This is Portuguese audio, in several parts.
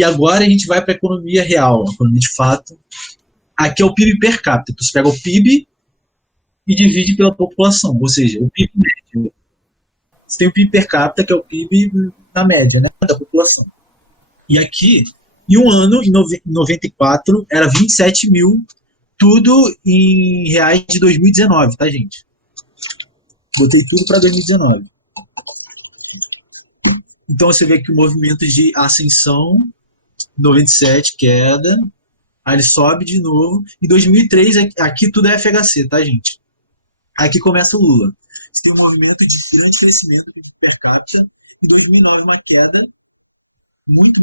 E agora a gente vai para a economia real, a economia de fato. Aqui é o PIB per capita. Então, você pega o PIB e divide pela população, ou seja, o PIB médio. Você tem o PIB per capita, que é o PIB na média, né, da população. E aqui, em um ano, em 94, era 27 mil, tudo em reais de 2019, tá, gente? Botei tudo para 2019. Então você vê aqui o movimento de ascensão, 97, queda, aí ele sobe de novo. Em 2003, aqui tudo é FHC, tá, gente? Aqui começa o Lula. Você tem um movimento de grande crescimento do per capita. Em 2009, uma queda. Muito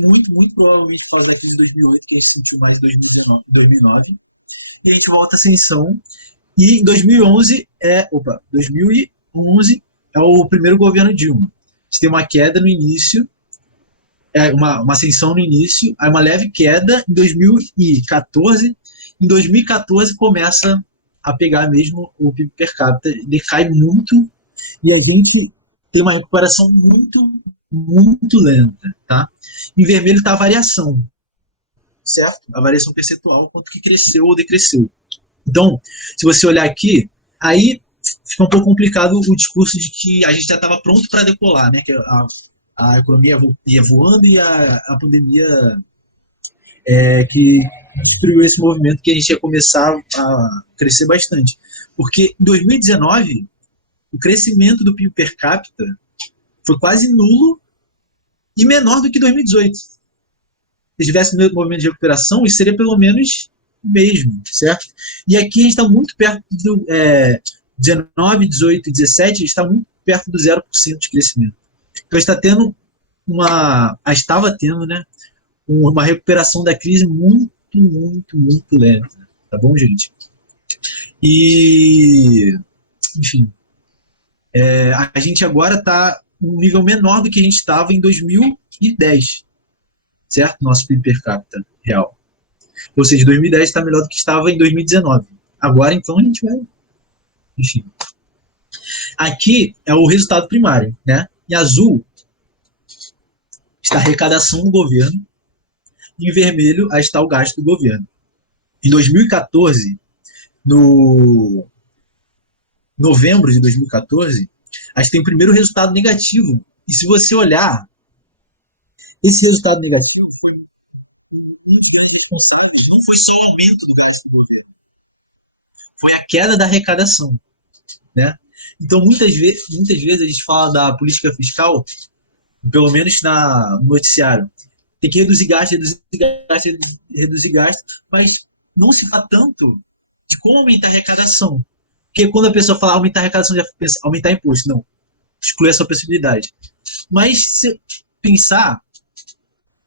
provavelmente por causa da crise de 2008, que a gente sentiu mais em 2009. E a gente volta a ascensão. E em 2011 é o primeiro governo Dilma. Você tem uma queda no início, uma ascensão no início, aí uma leve queda em 2014. Em 2014 começa a pegar mesmo o PIB per capita, decai muito, e a gente tem uma recuperação muito lenta, tá? Em vermelho está a variação, certo? A variação percentual, quanto que cresceu ou decresceu. Então, se você olhar aqui, aí fica um pouco complicado o discurso de que a gente já estava pronto para decolar, né? Que a economia ia voando e a pandemia que destruiu esse movimento, que a gente ia começar a crescer bastante. Porque em 2019, o crescimento do PIB per capita foi quase nulo e menor do que 2018. Se tivesse um movimento de recuperação, isso seria pelo menos mesmo, certo? E aqui a gente está muito perto do 19, 18, 17, a gente está muito perto do 0% de crescimento. Então está tendo estava tendo, né, uma recuperação da crise muito lenta, tá bom, gente? E, enfim, a gente agora está um nível menor do que a gente estava em 2010, certo? Nosso PIB per capita real. Ou seja, 2010 está melhor do que estava em 2019. Agora, então, a gente vai... Enfim. Aqui é o resultado primário, né? Em azul está a arrecadação do governo, e em vermelho está o gasto do governo. Em 2014, no novembro de 2014, a gente tem o primeiro resultado negativo. E se você olhar, esse resultado negativo foi um dos grandes responsáveis. Não foi só o aumento do gasto do governo, foi a queda da arrecadação, né? Então, muitas vezes a gente fala da política fiscal, pelo menos no noticiário, tem que reduzir gasto, mas não se fala tanto de como aumentar a arrecadação. Porque quando a pessoa fala aumentar a arrecadação, já pensa aumentar imposto. Não, exclui essa possibilidade. Mas se pensar,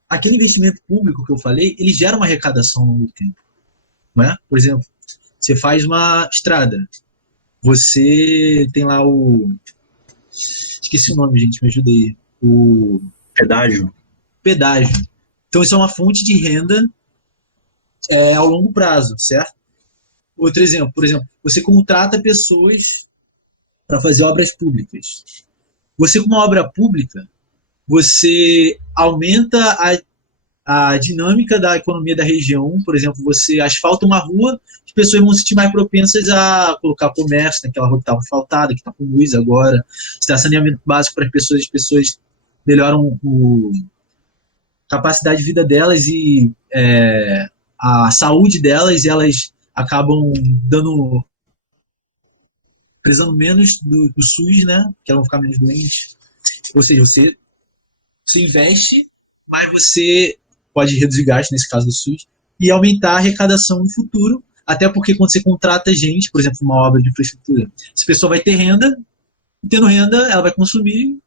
aquele investimento público que eu falei, ele gera uma arrecadação ao longo do tempo. Não é? Por exemplo, você faz uma estrada, você tem lá esqueci o nome, gente, me ajuda aí. O pedágio. Então, isso é uma fonte de renda ao longo prazo, certo? Outro exemplo, por exemplo, você contrata pessoas para fazer obras públicas. Você, com uma obra pública, você aumenta a dinâmica da economia da região. Por exemplo, você asfalta uma rua, as pessoas vão se sentir mais propensas a colocar comércio naquela rua que estava asfaltada, que está com luz agora. Você dá saneamento básico para as pessoas melhoram a capacidade de vida delas e a saúde delas, e elas acabam precisando menos do SUS, né? Que elas vão ficar menos doentes. Ou seja, você investe, mas você pode reduzir gastos, nesse caso do SUS, e aumentar a arrecadação no futuro, até porque quando você contrata gente, por exemplo, uma obra de infraestrutura, essa pessoa vai ter renda, e tendo renda, ela vai consumir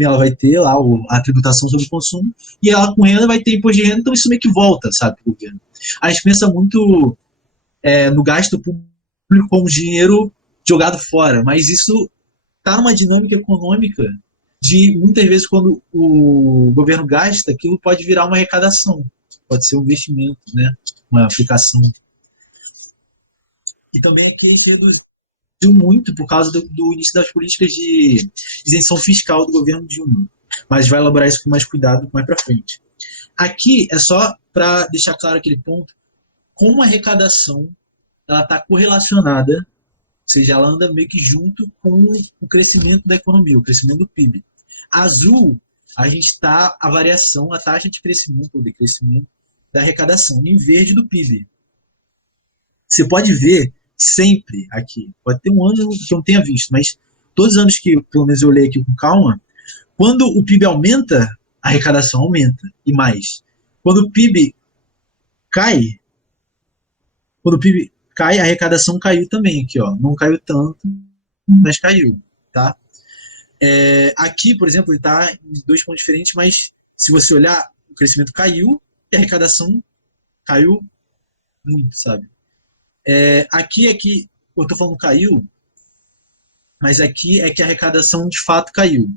ela vai ter lá a tributação sobre o consumo, e ela com renda vai ter imposto de renda, então isso meio que volta, sabe, para o governo. A gente pensa muito no gasto público como dinheiro jogado fora, mas isso está numa dinâmica econômica de, muitas vezes, quando o governo gasta, aquilo pode virar uma arrecadação, pode ser um investimento, né, uma aplicação. E também aqui a gente reduziu muito por causa do início das políticas de isenção fiscal do governo Dilma, mas vai elaborar isso com mais cuidado mais para frente. Aqui é só para deixar claro aquele ponto, como a arrecadação ela está correlacionada, ou seja, ela anda meio que junto com o crescimento da economia, o crescimento do PIB. Azul, a gente está a variação, a taxa de crescimento ou decrescimento da arrecadação, em verde do PIB. Você pode ver sempre aqui, pode ter um ano que eu não tenha visto, mas todos os anos que pelo menos eu olhei aqui com calma, quando o PIB aumenta, a arrecadação aumenta, e mais. Quando o PIB cai, quando o PIB cai, a arrecadação caiu também aqui, ó. Não caiu tanto, mas caiu, tá? Aqui, por exemplo, ele está em 2 pontos diferentes, mas se você olhar, o crescimento caiu e a arrecadação caiu muito, sabe? Aqui é que eu estou falando caiu, mas aqui é que a arrecadação de fato caiu.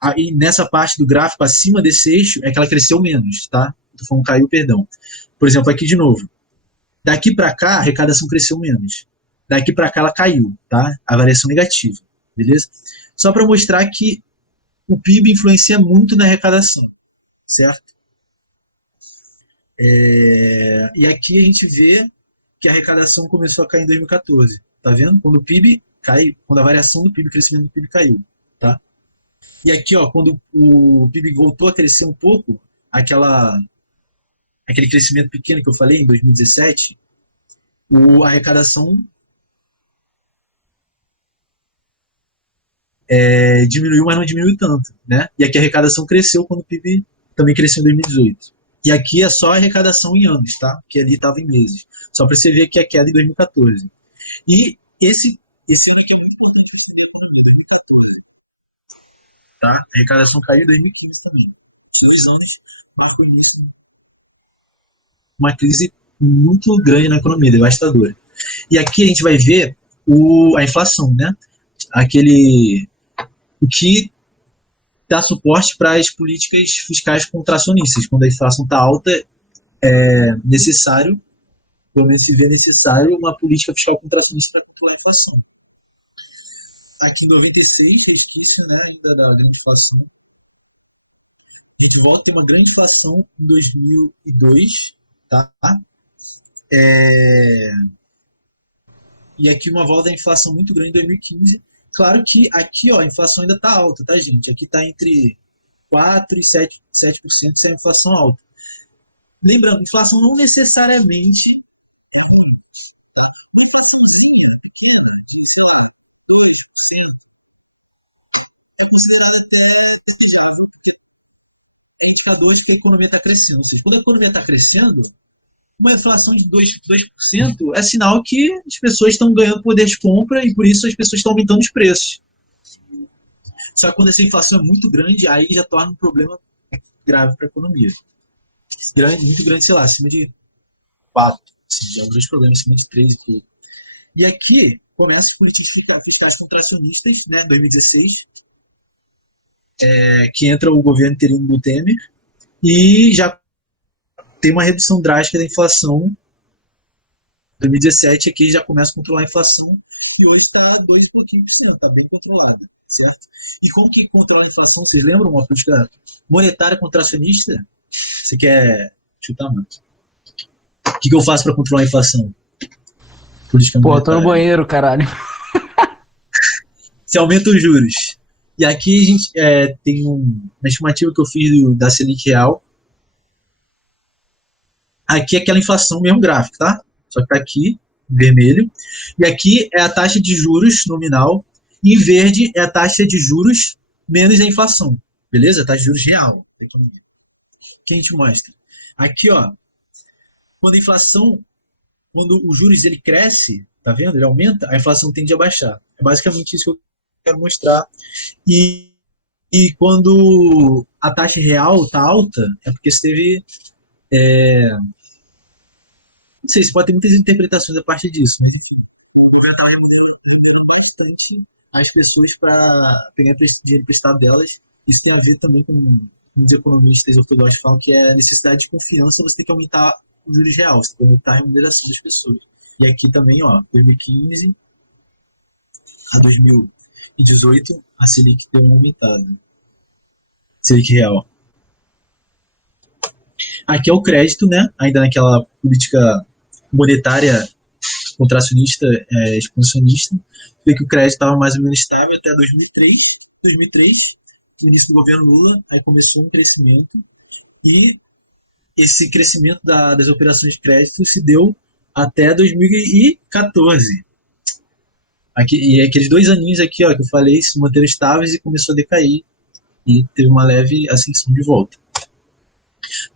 Aí nessa parte do gráfico acima desse eixo é que ela cresceu menos, tá? Estou falando caiu, perdão. Por exemplo, aqui de novo. Daqui para cá, a arrecadação cresceu menos. Daqui para cá, ela caiu, tá? A variação negativa, beleza? Só para mostrar que o PIB influencia muito na arrecadação, certo? E aqui a gente vê que a arrecadação começou a cair em 2014, tá vendo? Quando o PIB cai, quando a variação do PIB, o crescimento do PIB caiu, tá? E aqui, ó, quando o PIB voltou a crescer um pouco, aquele crescimento pequeno que eu falei em 2017, a arrecadação diminuiu, mas não diminuiu tanto, né? E aqui a arrecadação cresceu quando o PIB também cresceu em 2018. E aqui é só a arrecadação em anos, tá? Porque ali estava em meses. Só para você ver que a queda em 2014. E esse tá? A arrecadação caiu em 2015 também. Os 2 anos marcou início uma crise muito grande na economia, devastadora. E aqui a gente vai ver a inflação, né? O que dá suporte para as políticas fiscais contracionistas. Quando a inflação está alta, é necessário, pelo menos se vê necessário, uma política fiscal contracionista para controlar a inflação. Aqui em 96, resquício, né, ainda da grande inflação. A gente volta a ter uma grande inflação em 2002, tá? E aqui uma volta da inflação muito grande em 2015. Claro que aqui, ó, a inflação ainda está alta, tá, gente? Aqui está entre 4% e 7%, isso é a inflação alta. Lembrando, inflação não necessariamente é indicadores que a economia está crescendo. Ou seja, quando a economia está crescendo, uma inflação de 2% é sinal que as pessoas estão ganhando poder de compra e por isso as pessoas estão aumentando os preços. Só que quando essa inflação é muito grande, aí já torna um problema grave para a economia. Muito grande, sei lá, acima de 4. Assim, já é um grande problema, acima de 3 e tudo. E aqui começa as políticas fiscais contracionistas, né, 2016, que entra o governo interino do Temer e já tem uma redução drástica da inflação. 2017 aqui já começa a controlar a inflação e hoje está 2 e pouquinho por cento, está bem controlada, certo? E como que controla a inflação? Vocês lembram uma política monetária contracionista? Você quer chutar, mano? O que eu faço para controlar a inflação? Política Pô, tô no monetária. banheiro, caralho. Você aumenta os juros. E aqui a gente tem uma estimativa que eu fiz da Selic Real. Aqui é aquela inflação mesmo gráfico, tá? Só que tá aqui, em vermelho. E aqui é a taxa de juros nominal. E em verde é a taxa de juros menos a inflação. Beleza? A taxa de juros real da economia. Que a gente mostra. Aqui, ó. Quando a inflação, quando o juros ele cresce, tá vendo? Ele aumenta, a inflação tende a baixar. É basicamente isso que eu quero mostrar. E quando a taxa real está alta, é porque você teve. Não sei, você pode ter muitas interpretações a partir disso. Né? Bastante as pessoas para pegar dinheiro emprestado delas. Isso tem a ver também com os economistas ortodoxos que falam que é a necessidade de confiança, você tem que aumentar o juros real, você tem que aumentar a remuneração das pessoas. E aqui também, ó, 2015 a 2018, a Selic deu uma aumentada. Selic real. Aqui é o crédito, né? Ainda naquela política monetária contracionista, expansionista, vê que o crédito estava mais ou menos estável até 2003. 2003, no início do governo Lula, aí começou um crescimento e esse crescimento das operações de crédito se deu até 2014. Aqui, e aqueles 2 aninhos aqui, ó, que eu falei, se manteram estáveis e começou a decair e teve uma leve ascensão de volta.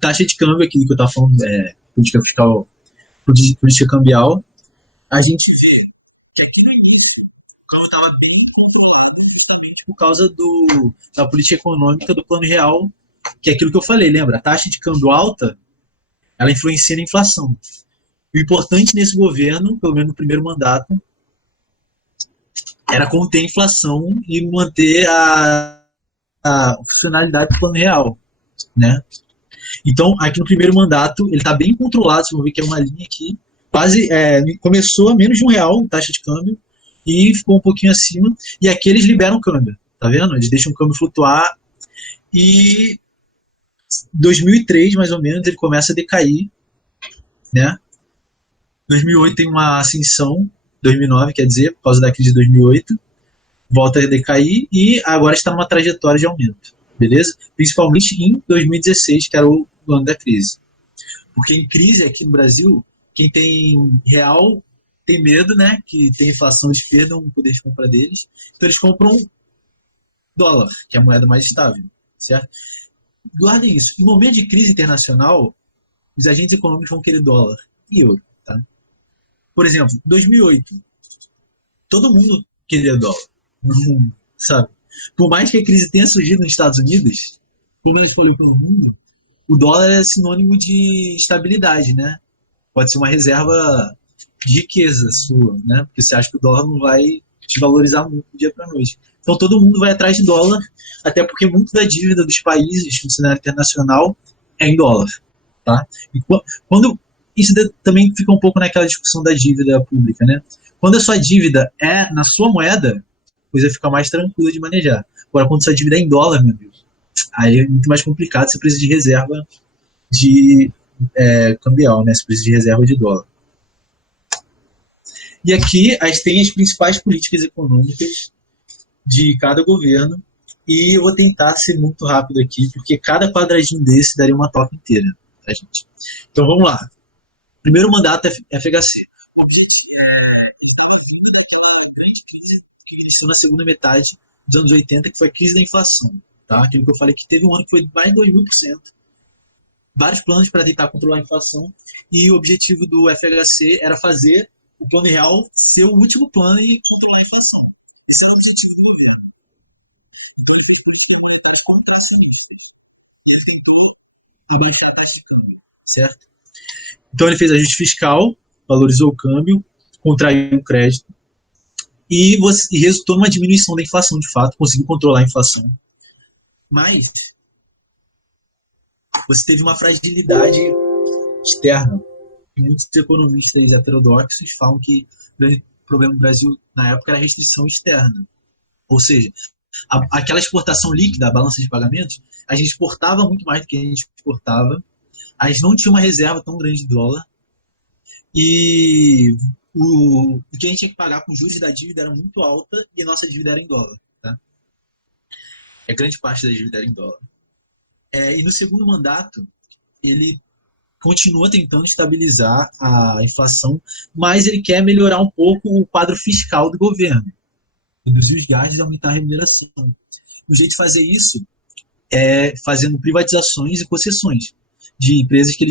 Taxa de câmbio, aquilo que eu estava falando, política fiscal, política cambial, a gente vê que o câmbio estava por causa da política econômica do plano real, que é aquilo que eu falei, lembra? A taxa de câmbio alta, ela influencia na inflação. E o importante nesse governo, pelo menos no primeiro mandato, era conter a inflação e manter a funcionalidade do plano real, né? Então, aqui no primeiro mandato, ele está bem controlado, vocês vão ver que é uma linha aqui, quase, começou a menos de R$ 1 taxa de câmbio, e ficou um pouquinho acima, e aqui eles liberam o câmbio, tá vendo? Eles deixam o câmbio flutuar, e em 2003, mais ou menos, ele começa a decair, né? 2008 tem uma ascensão, 2009, quer dizer, por causa da crise de 2008, volta a decair, e agora está numa trajetória de aumento, beleza? Principalmente em 2016, que era o ano da crise. Porque em crise aqui no Brasil, quem tem real tem medo, né? Que tem inflação, eles perdam o poder de compra deles. Então eles compram dólar, que é a moeda mais estável, certo? Guardem isso. Em momento de crise internacional, os agentes econômicos vão querer dólar e euro, tá? Por exemplo, 2008, todo mundo queria dólar no mundo, sabe? Por mais que a crise tenha surgido nos Estados Unidos, como ele escolheu para o mundo, o dólar é sinônimo de estabilidade, né? Pode ser uma reserva de riqueza sua, né? Porque você acha que o dólar não vai te valorizar muito do dia para noite. Então todo mundo vai atrás de dólar, até porque muito da dívida dos países no cenário internacional é em dólar, tá? E quando isso também fica um pouco naquela discussão da dívida pública, né? Quando a sua dívida é na sua moeda, a coisa fica mais tranquila de manejar. Agora, quando a sua dívida é em dólar, meu amigo, aí é muito mais complicado, você precisa de reserva de cambial, né? Você precisa de reserva de dólar. E aqui a gente tem as principais políticas econômicas de cada governo, e eu vou tentar ser muito rápido aqui, porque cada quadradinho desse daria uma toca inteira, tá, gente? Então vamos lá. Primeiro mandato é FHC. O objetivo é grande crise que iniciou na segunda metade dos anos 80, que foi a crise da inflação, tá? Aquilo que eu falei que teve um ano que foi mais de 2000%. Vários planos para tentar controlar a inflação, e o objetivo do FHC era fazer o plano real ser o último plano e controlar a inflação. Esse é o objetivo do governo. Então, ele tentou abaixar a taxa de câmbio, certo? Então, ele fez ajuste fiscal, valorizou o câmbio, contraiu o crédito, e resultou numa diminuição da inflação, de fato, conseguiu controlar a inflação. Mas você teve uma fragilidade externa. E muitos economistas heterodoxos falam que o grande problema do Brasil na época era a restrição externa. Ou seja, aquela exportação líquida, a balança de pagamentos, a gente exportava muito mais do que a gente exportava, a gente não tinha uma reserva tão grande de dólar, e o que a gente tinha que pagar com juros da dívida era muito alta, e a nossa dívida era em dólar. Tá? Grande parte da dívida era em dólar. E no segundo mandato, ele continua tentando estabilizar a inflação, mas ele quer melhorar um pouco o quadro fiscal do governo, reduzir os gastos e aumentar a remuneração. O jeito de fazer isso é fazendo privatizações e concessões de empresas que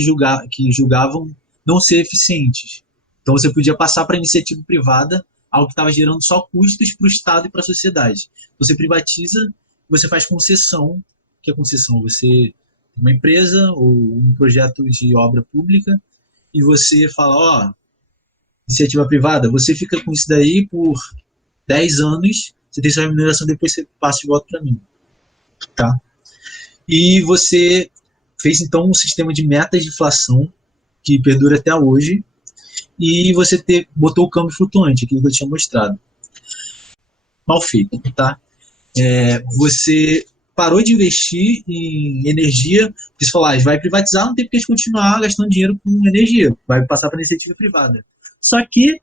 que julgavam não ser eficientes. Então você podia passar para a iniciativa privada algo que estava gerando só custos para o Estado e para a sociedade. Você privatiza, você faz concessão. O que é concessão? Você uma empresa ou um projeto de obra pública e você fala, ó, iniciativa privada, você fica com isso daí por 10 anos, você tem sua remuneração, depois você passa de volta para mim. Tá? E você fez, então, um sistema de metas de inflação que perdura até hoje, e você botou o câmbio flutuante, aquilo que eu tinha mostrado. Mal feito, tá? Você parou de investir em energia, porque você falou, vai privatizar, não tem porque a gente continuar gastando dinheiro com energia, vai passar para iniciativa privada. Só que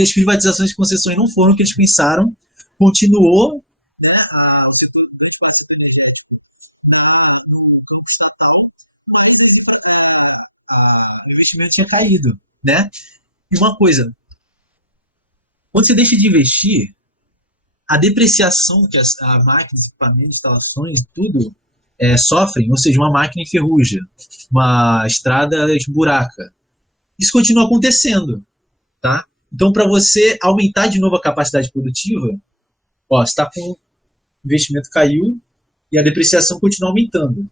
as privatizações e concessões não foram o que eles pensaram, continuou, né, o setor energético no campo estatal, o investimento tinha caído, né? E uma coisa, quando você deixa de investir, a depreciação que a máquinas, equipamentos, instalações, tudo sofrem, ou seja, uma máquina enferruja, uma estrada esburaca. Isso continua acontecendo, tá? Então, para você aumentar de novo a capacidade produtiva, ó, você está com o investimento caiu e a depreciação continua aumentando.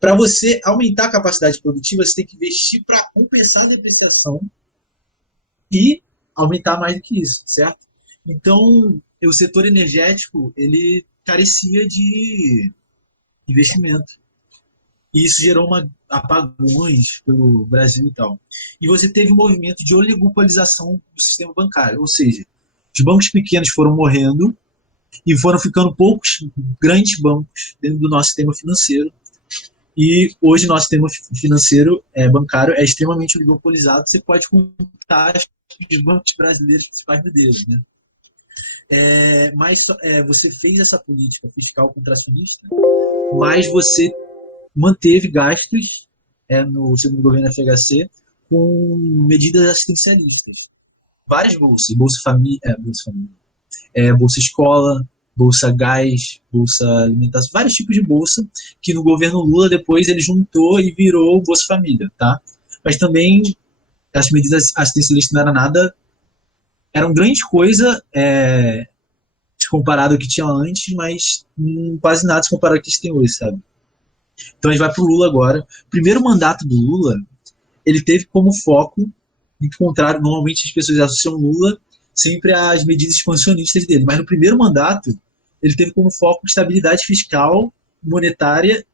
Para você aumentar a capacidade produtiva, você tem que investir para compensar a depreciação e aumentar mais do que isso, certo? Então, o setor energético, ele carecia de investimento. E isso gerou apagões pelo Brasil e tal. E você teve um movimento de oligopolização do sistema bancário, ou seja, os bancos pequenos foram morrendo e foram ficando poucos grandes bancos dentro do nosso sistema financeiro. E hoje nosso sistema financeiro bancário é extremamente oligopolizado. Você pode contar os bancos brasileiros principais deles, né? Mas você fez essa política fiscal contracionista, mas você manteve gastos no segundo governo FHC com medidas assistencialistas. Várias bolsas, Bolsa Família, Bolsa Escola, Bolsa Gás, Bolsa Alimentação, vários tipos de bolsa que no governo Lula depois ele juntou e virou Bolsa Família, tá? Mas também as medidas assistencialistas não eram nada, eram grande coisa comparado ao que tinha antes, mas quase nada se comparado ao que tem hoje, sabe? Então a gente vai pro Lula agora. O primeiro mandato do Lula, ele teve como foco, em contrário, normalmente as pessoas associam Lula sempre às medidas expansionistas dele, mas no primeiro mandato ele teve como foco estabilidade fiscal, monetária,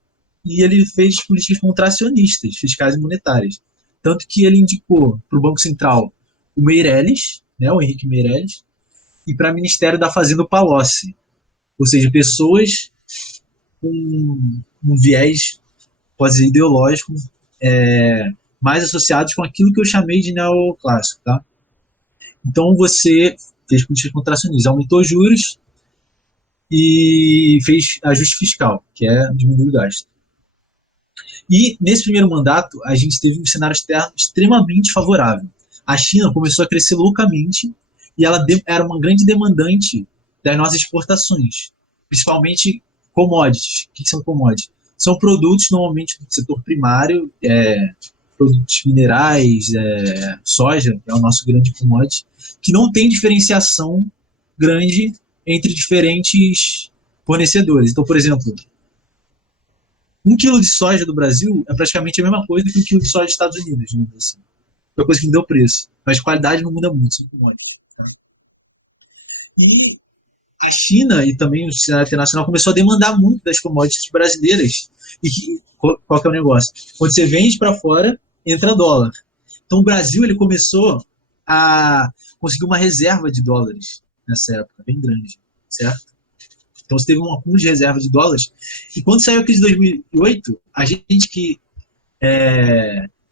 e ele fez políticas contracionistas, fiscais e monetárias. Tanto que ele indicou para o Banco Central o Meirelles, né, o Henrique Meirelles, e para o Ministério da Fazenda o Palocci. Ou seja, pessoas com um viés, pode dizer, ideológico, mais associados com aquilo que eu chamei de neoclássico. Tá? Então você fez políticas contracionistas, aumentou juros e fez ajuste fiscal, que é diminuir o gasto. E nesse primeiro mandato, a gente teve um cenário externo extremamente favorável. A China começou a crescer loucamente e ela era uma grande demandante das nossas exportações, principalmente commodities. O que são commodities? São produtos normalmente do setor primário, produtos minerais, soja, é o nosso grande commodity, que não tem diferenciação grande entre diferentes fornecedores. Então, por exemplo, 1 quilo de soja do Brasil é praticamente a mesma coisa que 1 quilo de soja dos Estados Unidos, digamos assim. É uma coisa que mudou o preço, mas qualidade não muda muito, são commodities. Tá? E a China e também o cenário internacional começou a demandar muito das commodities brasileiras. E qual que é o negócio? Quando você vende para fora, entra dólar. Então o Brasil ele começou a conseguir uma reserva de dólares nessa época, bem grande, certo? Então você teve um acúmulo de reserva de dólares. E quando saiu a crise de 2008, a gente que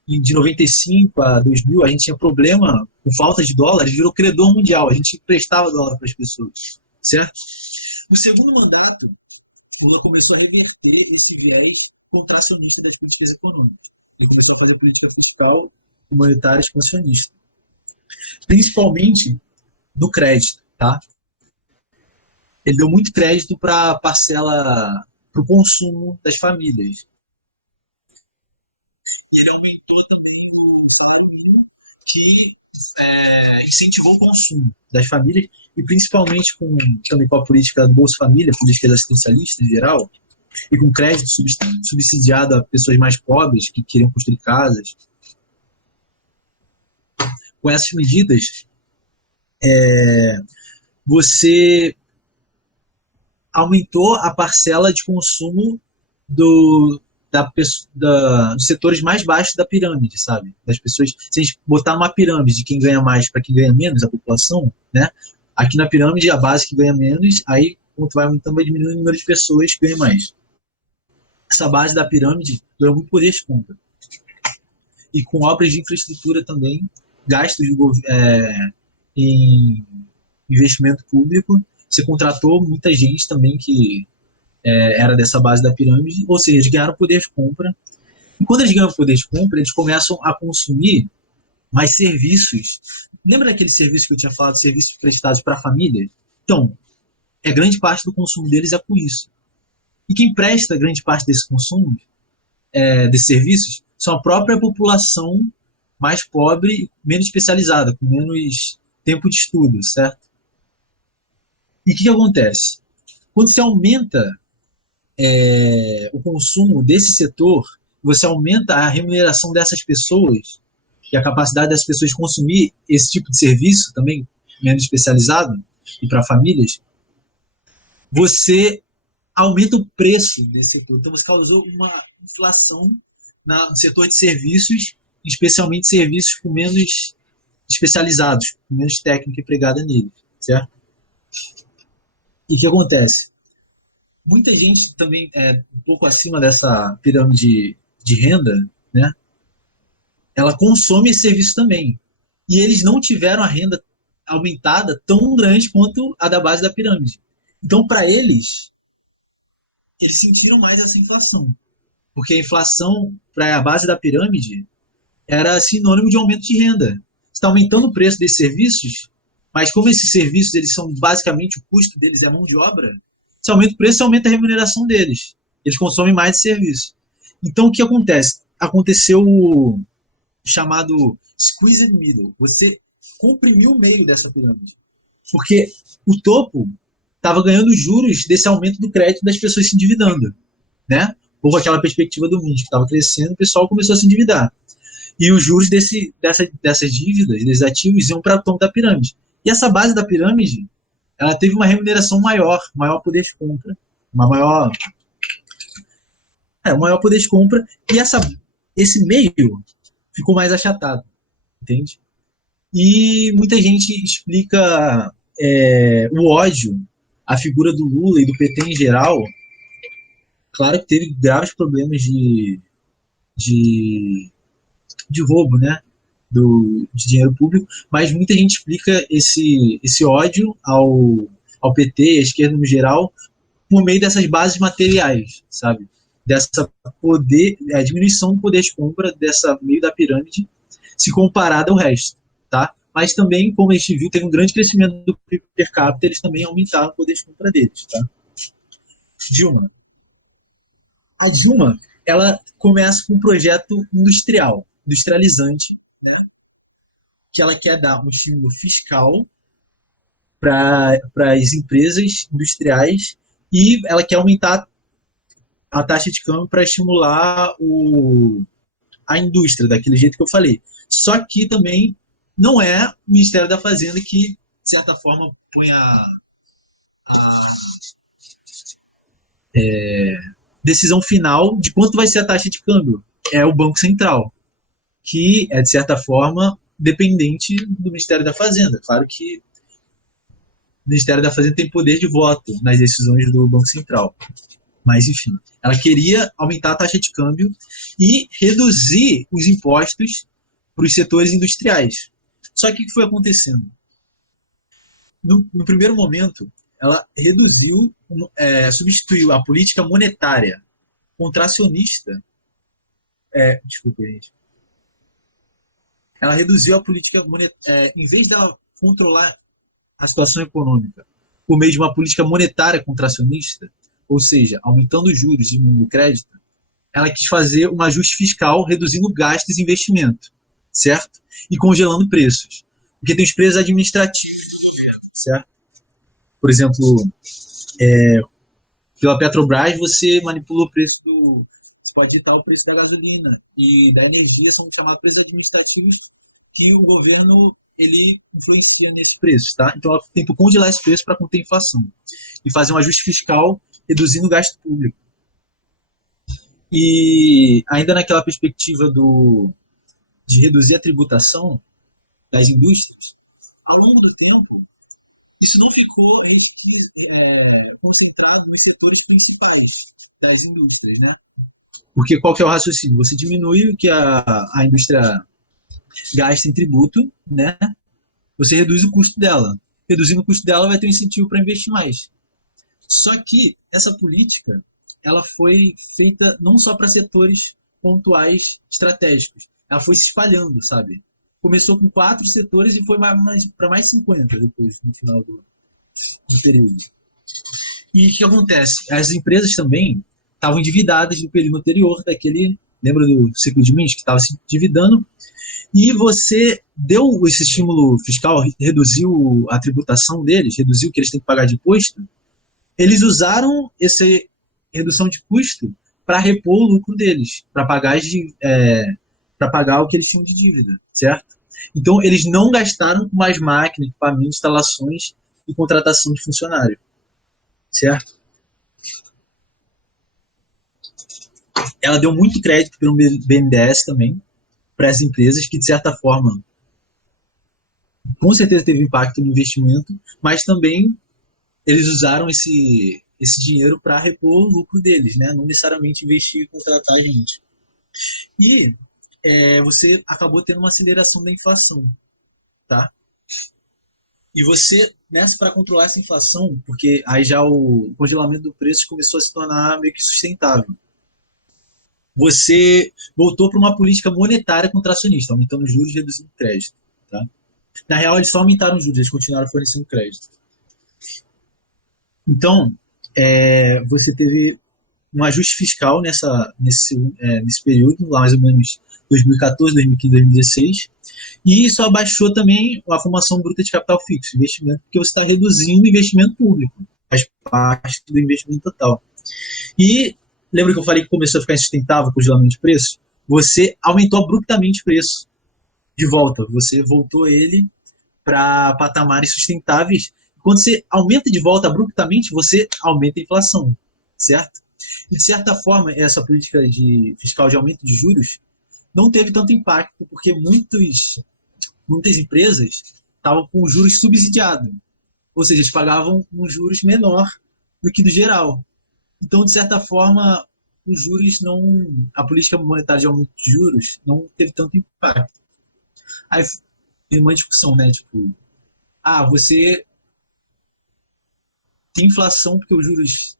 de 95 a 2000, a gente tinha problema com falta de dólares, virou credor mundial. A gente emprestava dólar para as pessoas, certo? No segundo mandato, Lula começou a reverter esse viés contracionista das políticas econômicas. Ele começou a fazer política fiscal e monetária expansionista. Principalmente no crédito, tá? Ele deu muito crédito para parcela, para o consumo das famílias. E ele aumentou também o salário mínimo, que incentivou o consumo das famílias, e principalmente também com a política do Bolsa Família, políticas assistencialistas em geral, e com crédito subsidiado a pessoas mais pobres que queriam construir casas. Com essas medidas, você aumentou a parcela de consumo dos setores mais baixos da pirâmide, sabe? Das pessoas, se a gente botar uma pirâmide de quem ganha mais para quem ganha menos, a população, né? Aqui na pirâmide, a base que ganha menos, aí quanto vai aumentando, vai diminuindo o número de pessoas que ganham mais. Essa base da pirâmide ganhou muito poder de compra. E com obras de infraestrutura também, gastos em investimento público, você contratou muita gente também que era dessa base da pirâmide, ou seja, eles ganharam poder de compra. E quando eles ganham poder de compra, eles começam a consumir mais serviços. Lembra daquele serviço que eu tinha falado, serviços prestados para a família? Então, grande parte do consumo deles é com isso. E quem presta grande parte desse consumo, desses serviços, são a própria população mais pobre, menos especializada, com menos tempo de estudo, certo? E o que acontece? Quando você aumenta o consumo desse setor, você aumenta a remuneração dessas pessoas e a capacidade das pessoas de consumir esse tipo de serviço também menos especializado e para famílias, você aumenta o preço desse setor. Então você causou uma inflação no setor de serviços, especialmente serviços com menos especializados, com menos técnica empregada neles, certo? E o que acontece? Muita gente também um pouco acima dessa pirâmide de renda, né? Ela consome esse serviço também. E eles não tiveram a renda aumentada tão grande quanto a da base da pirâmide. Então, para eles sentiram mais essa inflação. Porque a inflação para a base da pirâmide era sinônimo de aumento de renda. Você está aumentando o preço desses serviços, mas como esses serviços eles são basicamente o custo deles é mão de obra, se aumenta o preço, você aumenta a remuneração deles. Eles consomem mais de serviço. Então, o que acontece? Aconteceu o chamado squeezed middle. Você comprimiu o meio dessa pirâmide. Porque o topo estava ganhando juros desse aumento do crédito das pessoas se endividando, né? Houve aquela perspectiva do Mint que estava crescendo, o pessoal começou a se endividar. E os juros dessas dívidas, desses ativos, iam para a topo da pirâmide. E essa base da pirâmide, ela teve uma remuneração maior poder de compra, um maior poder de compra, e esse meio ficou mais achatado, entende? E muita gente explica o ódio, a figura do Lula e do PT em geral. Claro que teve graves problemas de, de roubo, né? De dinheiro público, mas muita gente explica esse ódio ao PT, à esquerda no geral, por meio dessas bases materiais, sabe? Dessa diminuição do poder de compra dessa meio da pirâmide, se comparada ao resto, tá? Mas também, como a gente viu, teve um grande crescimento do PIB per capita, eles também aumentaram o poder de compra deles, tá? Dilma. A Dilma, ela começa com um projeto industrializante, né? Que ela quer dar um estímulo fiscal para as empresas industriais e ela quer aumentar a taxa de câmbio para estimular a indústria, daquele jeito que eu falei. Só que também não é o Ministério da Fazenda que, de certa forma, põe a decisão final de quanto vai ser a taxa de câmbio. É o Banco Central, que é, de certa forma, dependente do Ministério da Fazenda. Claro que o Ministério da Fazenda tem poder de voto nas decisões do Banco Central. Mas, enfim, ela queria aumentar a taxa de câmbio e reduzir os impostos para os setores industriais. Só que o que foi acontecendo? No primeiro momento, ela substituiu a política monetária contracionista. Desculpa, gente. Ela reduziu a política monetária, em vez dela controlar a situação econômica por meio de uma política monetária contracionista, ou seja, aumentando os juros e diminuindo o crédito, ela quis fazer um ajuste fiscal, reduzindo gastos e investimento, certo? E congelando preços. Porque tem os preços administrativos, certo? Por exemplo, pela Petrobras, você manipula o preço você pode editar o preço da gasolina e da energia, são chamados preços administrativos que o governo ele influencia nesses preços, tá? Então ela tenta congelar esse preço para conter a inflação e fazer um ajuste fiscal reduzindo o gasto público. E ainda naquela perspectiva de reduzir a tributação das indústrias, ao longo do tempo, isso não ficou concentrado nos setores principais das indústrias, né? Porque qual que é o raciocínio? Você diminui o que a indústria gasta em tributo, né? Você reduz o custo dela. Reduzindo o custo dela, vai ter um incentivo para investir mais. Só que essa política, ela foi feita não só para setores pontuais estratégicos. Ela foi se espalhando, sabe? Começou com 4 setores e foi para mais 50 depois, no final do período. E o que acontece? As empresas também estavam endividadas no período anterior daquele. Lembra do ciclo de Minsk? Que estava se endividando. E você deu esse estímulo fiscal, reduziu a tributação deles, reduziu o que eles têm que pagar de imposto. Eles usaram essa redução de custo para repor o lucro deles, para pagar o que eles tinham de dívida, certo? Então, eles não gastaram com mais máquinas, equipamentos, instalações e contratação de funcionário, certo? Ela deu muito crédito pelo BNDES também para as empresas, que de certa forma, com certeza teve impacto no investimento, mas também eles usaram esse dinheiro para repor o lucro deles, né? Não necessariamente investir e contratar gente. E você acabou tendo uma aceleração da inflação, tá? E você, nessa para controlar essa inflação, porque aí já o congelamento do preço começou a se tornar meio que sustentável. Você voltou para uma política monetária contracionista, aumentando os juros e reduzindo o crédito, tá? Na real, eles só aumentaram os juros, eles continuaram fornecendo crédito. Então, você teve um ajuste fiscal nesse período, lá mais ou menos 2014, 2015, 2016, e isso abaixou também a formação bruta de capital fixo, investimento, porque você está reduzindo o investimento público, faz parte do investimento total. E lembra que eu falei que começou a ficar insustentável o congelamento de preços? Você aumentou abruptamente o preço de volta, você voltou ele para patamares sustentáveis. Quando você aumenta de volta abruptamente, você aumenta a inflação, certo? E, de certa forma, essa política fiscal de aumento de juros não teve tanto impacto, porque muitas empresas estavam com juros subsidiados, ou seja, eles pagavam um juros menor do que do geral. Então, de certa forma, os juros a política monetária de aumento de juros não teve tanto impacto. Aí tem uma discussão, né? Tipo, você tem inflação porque os juros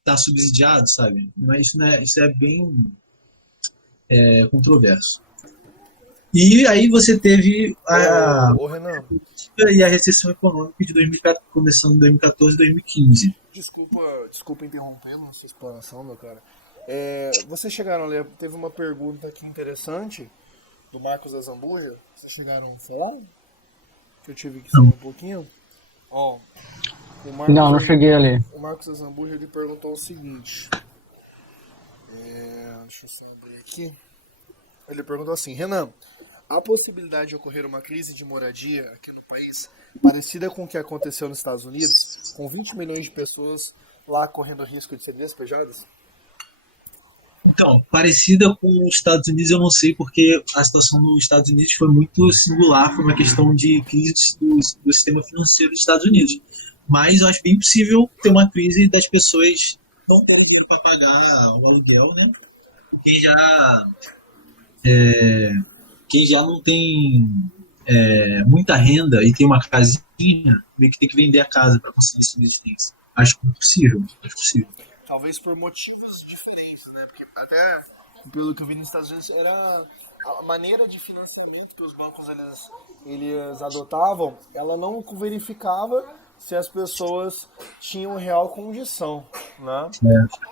está subsidiado, sabe? Mas isso é bem controverso. E aí você teve Renan, a recessão econômica de 2014, começando em 2014 e 2015. desculpa interrompendo a sua explanação, meu cara. Vocês chegaram a ler, teve uma pergunta aqui interessante do Marcos Azambuja. Vocês chegaram a falar? Que eu tive que sair um pouquinho. Ó, não cheguei a ler. O Marcos Azambuja, ele perguntou o seguinte. Deixa eu só abrir aqui. Ele perguntou assim: Renan, há possibilidade de ocorrer uma crise de moradia aqui no país parecida com o que aconteceu nos Estados Unidos, com 20 milhões de pessoas lá correndo risco de serem despejadas? Então, parecida com os Estados Unidos, eu não sei, porque a situação nos Estados Unidos foi muito singular, foi uma questão de crise do sistema financeiro dos Estados Unidos. Mas eu acho bem possível ter uma crise das pessoas não terem dinheiro para pagar o aluguel, né? Quem já não tem muita renda e tem uma casinha, meio que tem que vender a casa para conseguir subsistência. Acho possível. Talvez por motivos diferentes, né? Porque até pelo que eu vi nos Estados Unidos era a maneira de financiamento que os bancos eles adotavam, ela não verificava se as pessoas tinham real condição, né?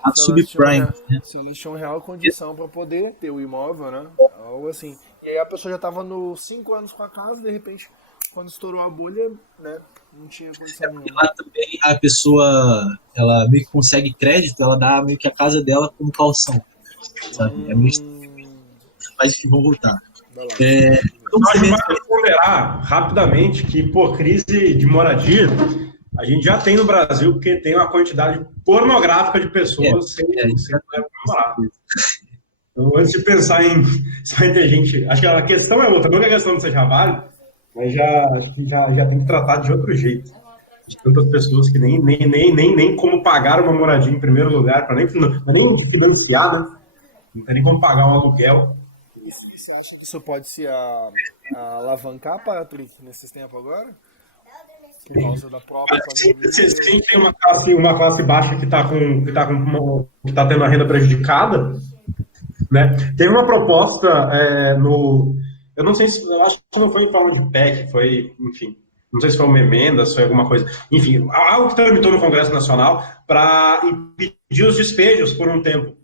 A subprime. Se elas tinham real condição para poder ter o imóvel, né? Algo assim. E aí a pessoa já estava nos 5 anos com a casa, de repente, quando estourou a bolha, né? Não tinha condição nenhuma. Lá também a pessoa, ela meio que consegue crédito, ela dá meio que a casa dela como calção, sabe? É meio... Mas vamos voltar. Nós vamos ponderar rapidamente que, por crise de moradia, a gente já tem no Brasil, porque tem uma quantidade pornográfica de pessoas sem poder morar. Então, antes de pensar em se vai ter gente... Acho que a questão é outra, não é a questão de ser trabalho, Mas acho que já tem que tratar de outro jeito. De tantas pessoas que nem como pagar uma moradia em primeiro lugar, para nem financiar, né? Não tem nem como pagar um aluguel. E você acha que isso pode se alavancar, Patrick, nesses tempos agora? Por causa da própria pandemia? Se a gente tem uma classe baixa que tá tendo a renda prejudicada, né? Teve uma proposta eu não sei se, eu acho que não foi em forma de PEC, foi, enfim, não sei se foi uma emenda, se foi alguma coisa, enfim, algo que tramitou no Congresso Nacional para impedir os despejos por um tempo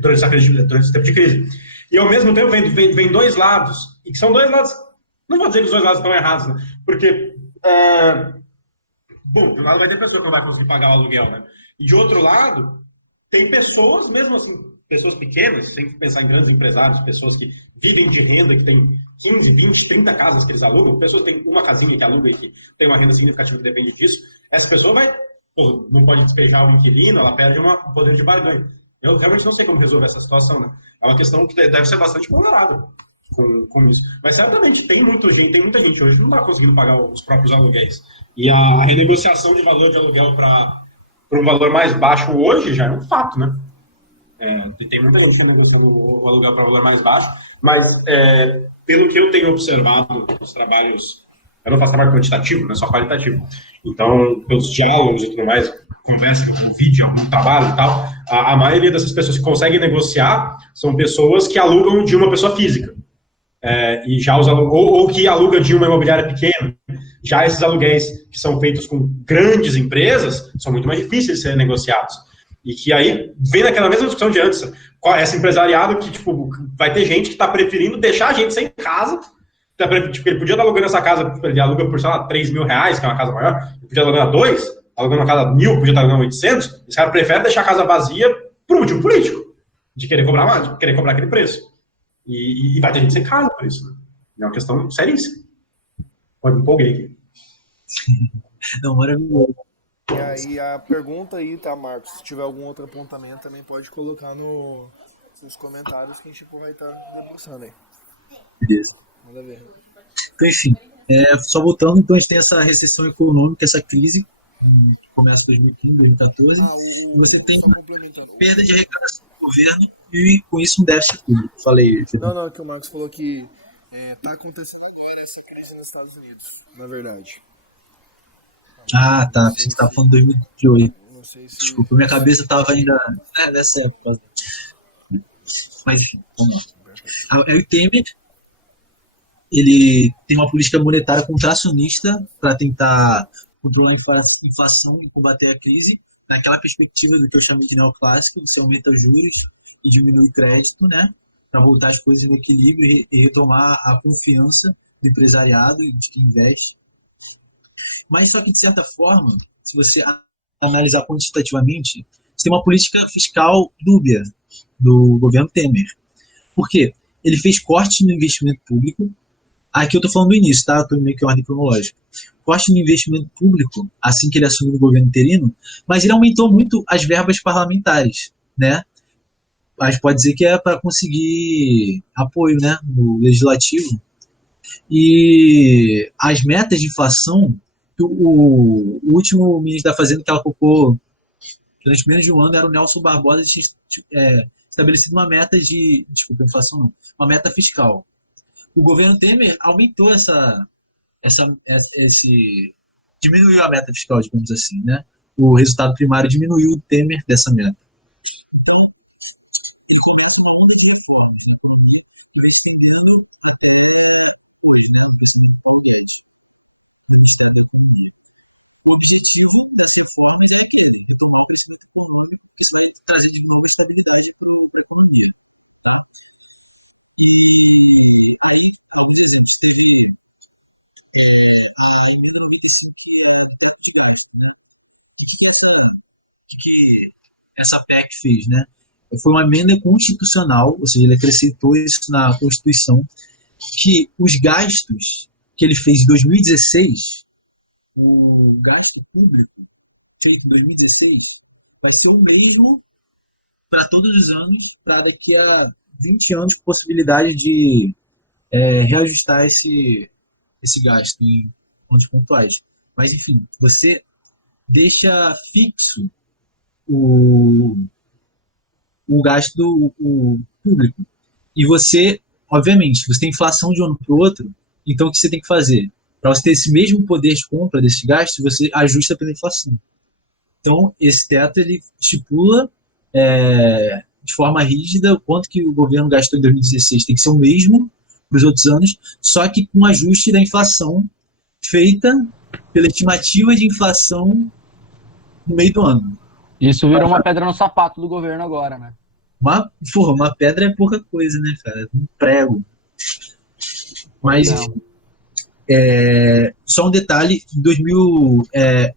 durante esse tempo de crise. E ao mesmo tempo vem dois lados, e que são dois lados, não vou dizer que os dois lados estão errados, né? Porque, bom, de um lado vai ter pessoa que não vai conseguir pagar o aluguel, né? E de outro lado, tem pessoas, mesmo assim, pessoas pequenas, sem pensar em grandes empresários, pessoas que vivem de renda, que tem 15, 20, 30 casas que eles alugam, pessoas que têm uma casinha que aluga e que tem uma renda significativa que depende disso, essa pessoa não pode despejar o inquilino, ela perde um poder de barganha. Eu realmente não sei como resolver essa situação, né? É uma questão que deve ser bastante ponderada com isso. Mas certamente tem muita gente hoje que não está conseguindo pagar os próprios aluguéis. E a renegociação de valor de aluguel para um valor mais baixo hoje já é um fato, né? Tem muita gente que o aluguel para valor mais baixo, mas pelo que eu tenho observado nos trabalhos, eu não faço trabalho quantitativo, né, só qualitativo. Então, pelos diálogos e tudo mais, conversa com vídeo, algum trabalho e tal, a maioria dessas pessoas que conseguem negociar são pessoas que alugam de uma pessoa física. E já ou que aluga de uma imobiliária pequena. Já esses aluguéis que são feitos com grandes empresas são muito mais difíceis de serem negociados. E que aí vem naquela mesma discussão de antes. Esse empresariado que, tipo, vai ter gente que está preferindo deixar a gente sem casa. Tipo, ele podia estar alugando essa casa, ele aluga por, sei lá, R$3.000, que é uma casa maior, ele podia alugar 2, alugando uma casa 1.000, podia estar alugando 800. Esse cara prefere deixar a casa vazia por um motivo político, de querer cobrar mais, de querer cobrar aquele preço. E vai ter gente sem casa por isso, né? É uma questão seríssima. Pode me empolguei aqui. Não, maravilhoso. E aí a pergunta aí, tá, Marcos? Se tiver algum outro apontamento, também pode colocar nos comentários que a gente vai estar debruçando aí. Beleza. Manda ver. Então, enfim, só voltando, então a gente tem essa recessão econômica, essa crise, que começa em 2015, 2014, e você tem perda de arrecadação do governo e, com isso, um déficit público. Falei. Não, que o Marcos falou que tá acontecendo essa crise nos Estados Unidos, na verdade. Ah, tá. Você estava falando de 2018. Não sei se... Desculpa, minha cabeça estava ainda nessa época. Mas, vamos lá. Aí o Temer, ele tem uma política monetária contracionista para tentar controlar a inflação e combater a crise, naquela perspectiva do que eu chamei de neoclássico, você aumenta os juros e diminui o crédito, né, para voltar as coisas no equilíbrio e retomar a confiança do empresariado e de quem investe. Mas só que, de certa forma, se você analisar quantitativamente, você tem uma política fiscal dúbia do governo Temer. Por quê? Ele fez corte no investimento público. Aqui eu estou falando do início, tá? Estou meio que em ordem cronológica. Corte no investimento público, assim que ele assumiu o governo interino, mas ele aumentou muito as verbas parlamentares, né? Mas pode dizer que é para conseguir apoio, né, no legislativo. E as metas de inflação, o último ministro da Fazenda que ela colocou durante menos de um ano era o Nelson Barbosa, tinha estabelecido uma meta desculpa, inflação não, uma meta fiscal. O governo Temer aumentou diminuiu a meta fiscal, digamos assim, né? O resultado primário diminuiu o Temer dessa meta. Começa uma onda de reformas, defendendo a plena o objetivo das reformas é aquele, retomar o crescimento econômico e trazer de novo estabilidade para a economia. Tá? E aí, eu teve a emenda 95 que é a PEC de gasto, né? Que essa PEC fez, né? Foi uma emenda constitucional, ou seja, ele acrescentou isso na Constituição, que os gastos que ele fez em 2016, o gasto público feito em 2016, vai ser o mesmo para todos os anos, para daqui a 20 anos, possibilidade de reajustar esse gasto em pontos pontuais. Mas, enfim, você deixa fixo o, o gasto o público. E você, obviamente, você tem inflação de um ano para o outro, então o que você tem que fazer? Para você ter esse mesmo poder de compra desses gastos, você ajusta pela inflação. Então, esse teto ele estipula de forma rígida o quanto que o governo gastou em 2016 tem que ser o mesmo para os outros anos, só que com ajuste da inflação feita pela estimativa de inflação no meio do ano. Isso virou uma pedra no sapato do governo agora, né? Uma pedra é pouca coisa, né, cara? Um prego. Mas, Não. enfim, só um detalhe, em 2000,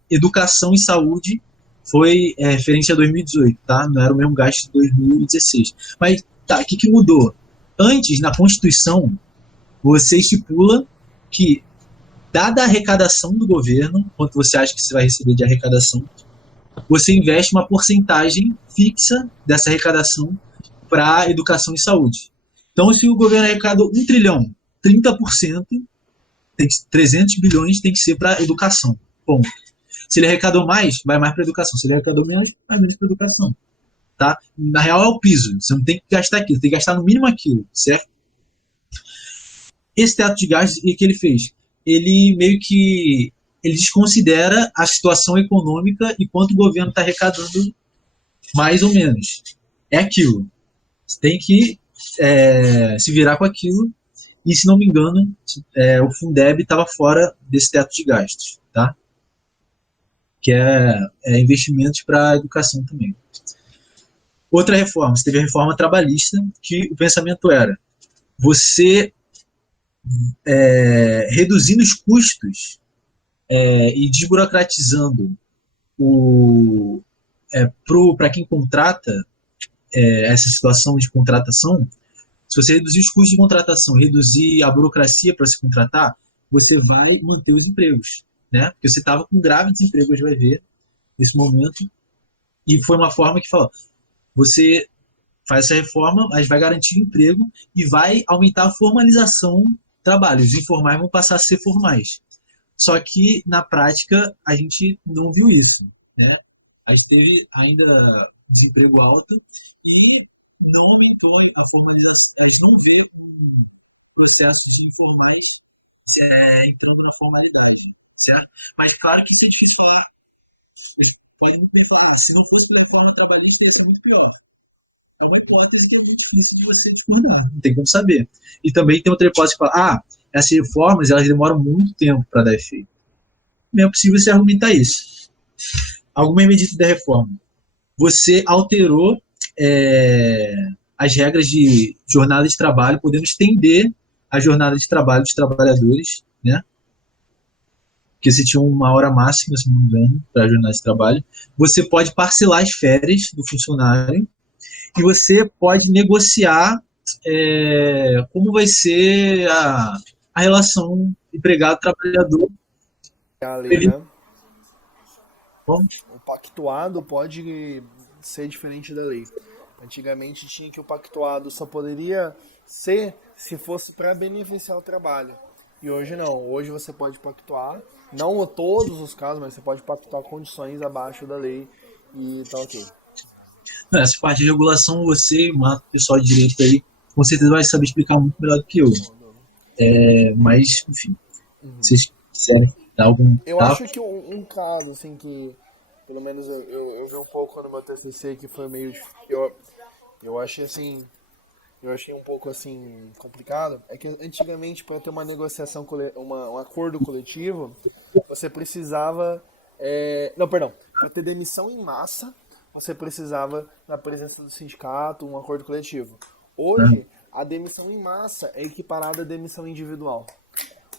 educação e saúde foi referente a 2018, tá? Não era o mesmo gasto de 2016. Mas, tá, o que mudou? Antes, na Constituição, você estipula que, dada a arrecadação do governo, quanto você acha que você vai receber de arrecadação, você investe uma porcentagem fixa dessa arrecadação para educação e saúde. Então, se o governo arrecadou 1 trilhão, 30%, 300 bilhões tem que ser para educação. Bom, se ele arrecadou mais, vai mais para educação. Se ele arrecadou menos, vai menos para educação. Tá? Na real, é o piso. Você não tem que gastar aquilo, tem que gastar no mínimo aquilo, certo? Esse teto de gastos, o que ele fez? Ele meio que ele desconsidera a situação econômica e quanto o governo está arrecadando, mais ou menos. É aquilo. Você tem que se virar com aquilo. E, se não me engano, o Fundeb estava fora desse teto de gastos, tá? Que é investimentos para a educação também. Outra reforma, você teve a reforma trabalhista, que o pensamento era você reduzindo os custos e desburocratizando para quem contrata essa situação de contratação. Se você reduzir os custos de contratação, reduzir a burocracia para se contratar, você vai manter os empregos, né? Porque você estava com grave desemprego, a gente vai ver nesse momento, e foi uma forma que falou, você faz essa reforma, mas vai garantir emprego e vai aumentar a formalização do trabalho. Os informais vão passar a ser formais. Só que, na prática, a gente não viu isso, né? A gente teve ainda desemprego alto e não aumentou a formalização. A gente não vê processos informais entrando na formalidade, certo? Mas claro que isso é difícil falar. Pode me falar, se não fosse pela reforma trabalhista, ia ser muito pior. É uma hipótese que é muito difícil de você discordar, não tem como saber. E também tem outra hipótese que fala, essas reformas elas demoram muito tempo para dar efeito. Não é possível você argumentar isso. Algumas medidas da reforma. Você alterou as regras de jornada de trabalho, podendo estender a jornada de trabalho dos trabalhadores, né? Porque você tinha uma hora máxima, se não me engano, para a jornada de trabalho. Você pode parcelar as férias do funcionário e você pode negociar como vai ser a relação empregado-trabalhador. A lei, né? Bom, O pactuado pode ser diferente da lei. Antigamente tinha que o pactuado só poderia ser se fosse para beneficiar o trabalho. E hoje não. Hoje você pode pactuar, não todos os casos, mas você pode pactuar condições abaixo da lei e tá ok. essa parte de regulação, você, o pessoal de direito aí, com certeza vai saber explicar muito melhor do que eu. Mas, enfim, vocês quiserem dar algum... Eu acho que um caso, assim, que pelo menos eu vi um pouco no meu TCC que foi meio... Eu achei, assim... Eu achei um pouco, assim, complicado. É que antigamente, para ter uma negociação, um acordo coletivo, você precisava... Não, perdão. Para ter demissão em massa, você precisava da presença do sindicato, um acordo coletivo. Hoje, a demissão em massa é equiparada à demissão individual.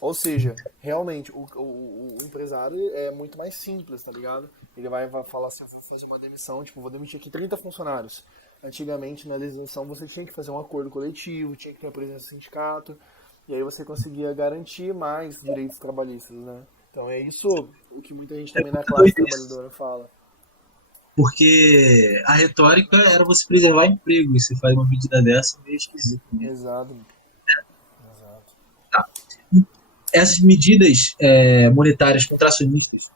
Ou seja, realmente, o empresário é muito mais simples, tá ligado? Ele vai falar assim, eu vou fazer uma demissão, tipo, vou demitir aqui 30 funcionários. Antigamente, na legislação, você tinha que fazer um acordo coletivo, tinha que ter a presença do sindicato, e aí você conseguia garantir mais direitos trabalhistas, né? Então é isso o que muita gente também na classe trabalhadora fala. Porque a retórica era você preservar emprego, e você faz uma medida dessa meio esquisita. Né? Exato. Essas medidas monetárias contracionistas,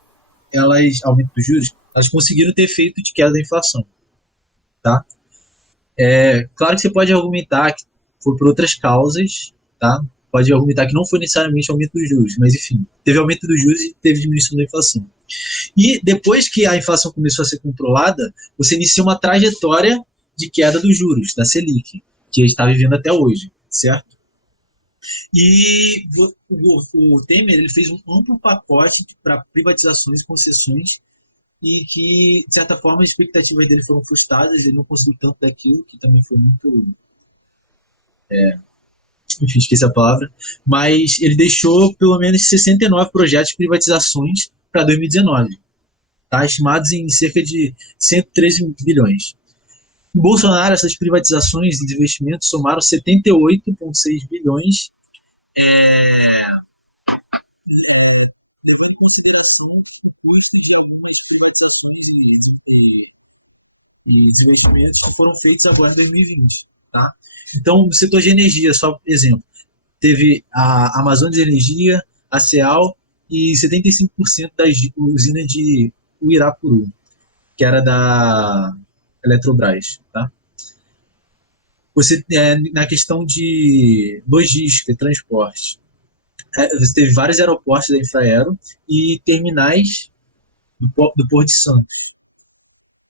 aumento dos juros, elas conseguiram ter efeito de queda da inflação, tá? Claro que você pode argumentar que foi por outras causas, tá? Pode argumentar que não foi necessariamente aumento dos juros, mas enfim, teve aumento dos juros e teve diminuição da inflação. E depois que a inflação começou a ser controlada, você inicia uma trajetória de queda dos juros, da Selic, que a gente está vivendo até hoje, certo? E o Temer ele fez um amplo pacote para privatizações e concessões e que, de certa forma, as expectativas dele foram frustradas, ele não conseguiu tanto daquilo, que também foi muito... enfim, esqueci a palavra, mas ele deixou pelo menos 69 projetos de privatizações para 2019, tá? Estimados em cerca de 113 bilhões. Em Bolsonaro, essas privatizações e investimentos somaram 78,6 bilhões, levando em consideração o custo de algumas privatizações e investimentos que foram feitos agora em 2020. Tá? Então, no setor de energia, só exemplo, teve a Amazônia de Energia, a CEAL e 75% das usinas de Uirapuru, que era da Eletrobras. Tá? Você, na questão de logística e transporte, você teve vários aeroportos da Infraero e terminais do Porto de Santos.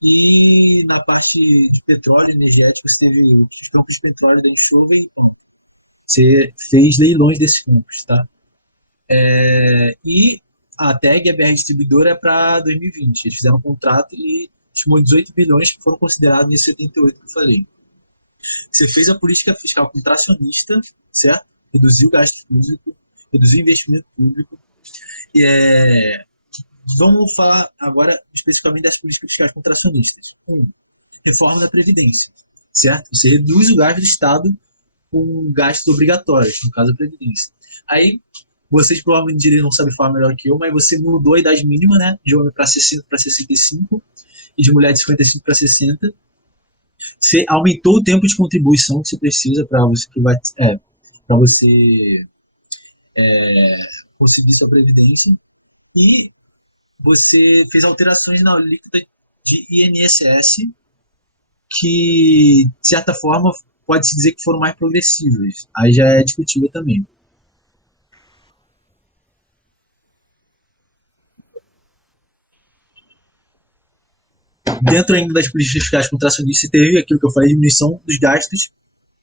E na parte de petróleo energético, você teve os campos de petróleo da Enxova e você fez leilões desses campos, tá? E a TEG, a BR Distribuidora, é para 2020. Eles fizeram um contrato e estimou 18 bilhões que foram considerados nesses 78 que eu falei. Você fez a política fiscal contracionista, certo? Reduziu o gasto público, reduziu o investimento público. Vamos falar agora especificamente das políticas fiscais contracionistas. Reforma da Previdência, certo? Você reduz o gasto do Estado com gastos obrigatórios, no caso da Previdência. Aí, vocês provavelmente não sabem falar melhor que eu, mas você mudou a idade mínima, né? De homem para 60 para 65 e de mulher de 55 para 60. Você aumentou o tempo de contribuição que você precisa para você conseguir sua Previdência. E você fez alterações na alíquota de INSS que, de certa forma, pode-se dizer que foram mais progressivas. Aí já é discutível também. Dentro ainda das políticas fiscais contracionistas, teve aquilo que eu falei, diminuição dos gastos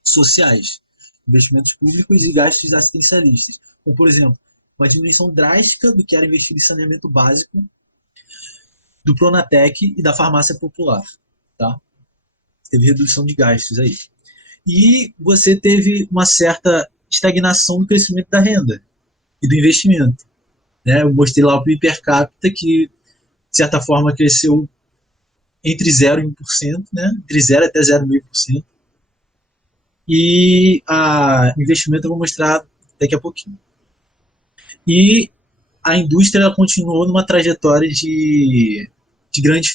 sociais, investimentos públicos e gastos assistencialistas. Como, por exemplo, uma diminuição drástica do que era investido em saneamento básico, do Pronatec e da farmácia popular. Tá? Teve redução de gastos aí. E você teve uma certa estagnação no crescimento da renda e do investimento. Né? Eu mostrei lá o PIB per capita, que, de certa forma, cresceu entre 0% e 1%, né? Entre 0% até 0,5%. E a investimento eu vou mostrar daqui a pouquinho. E a indústria ela continuou numa trajetória de grande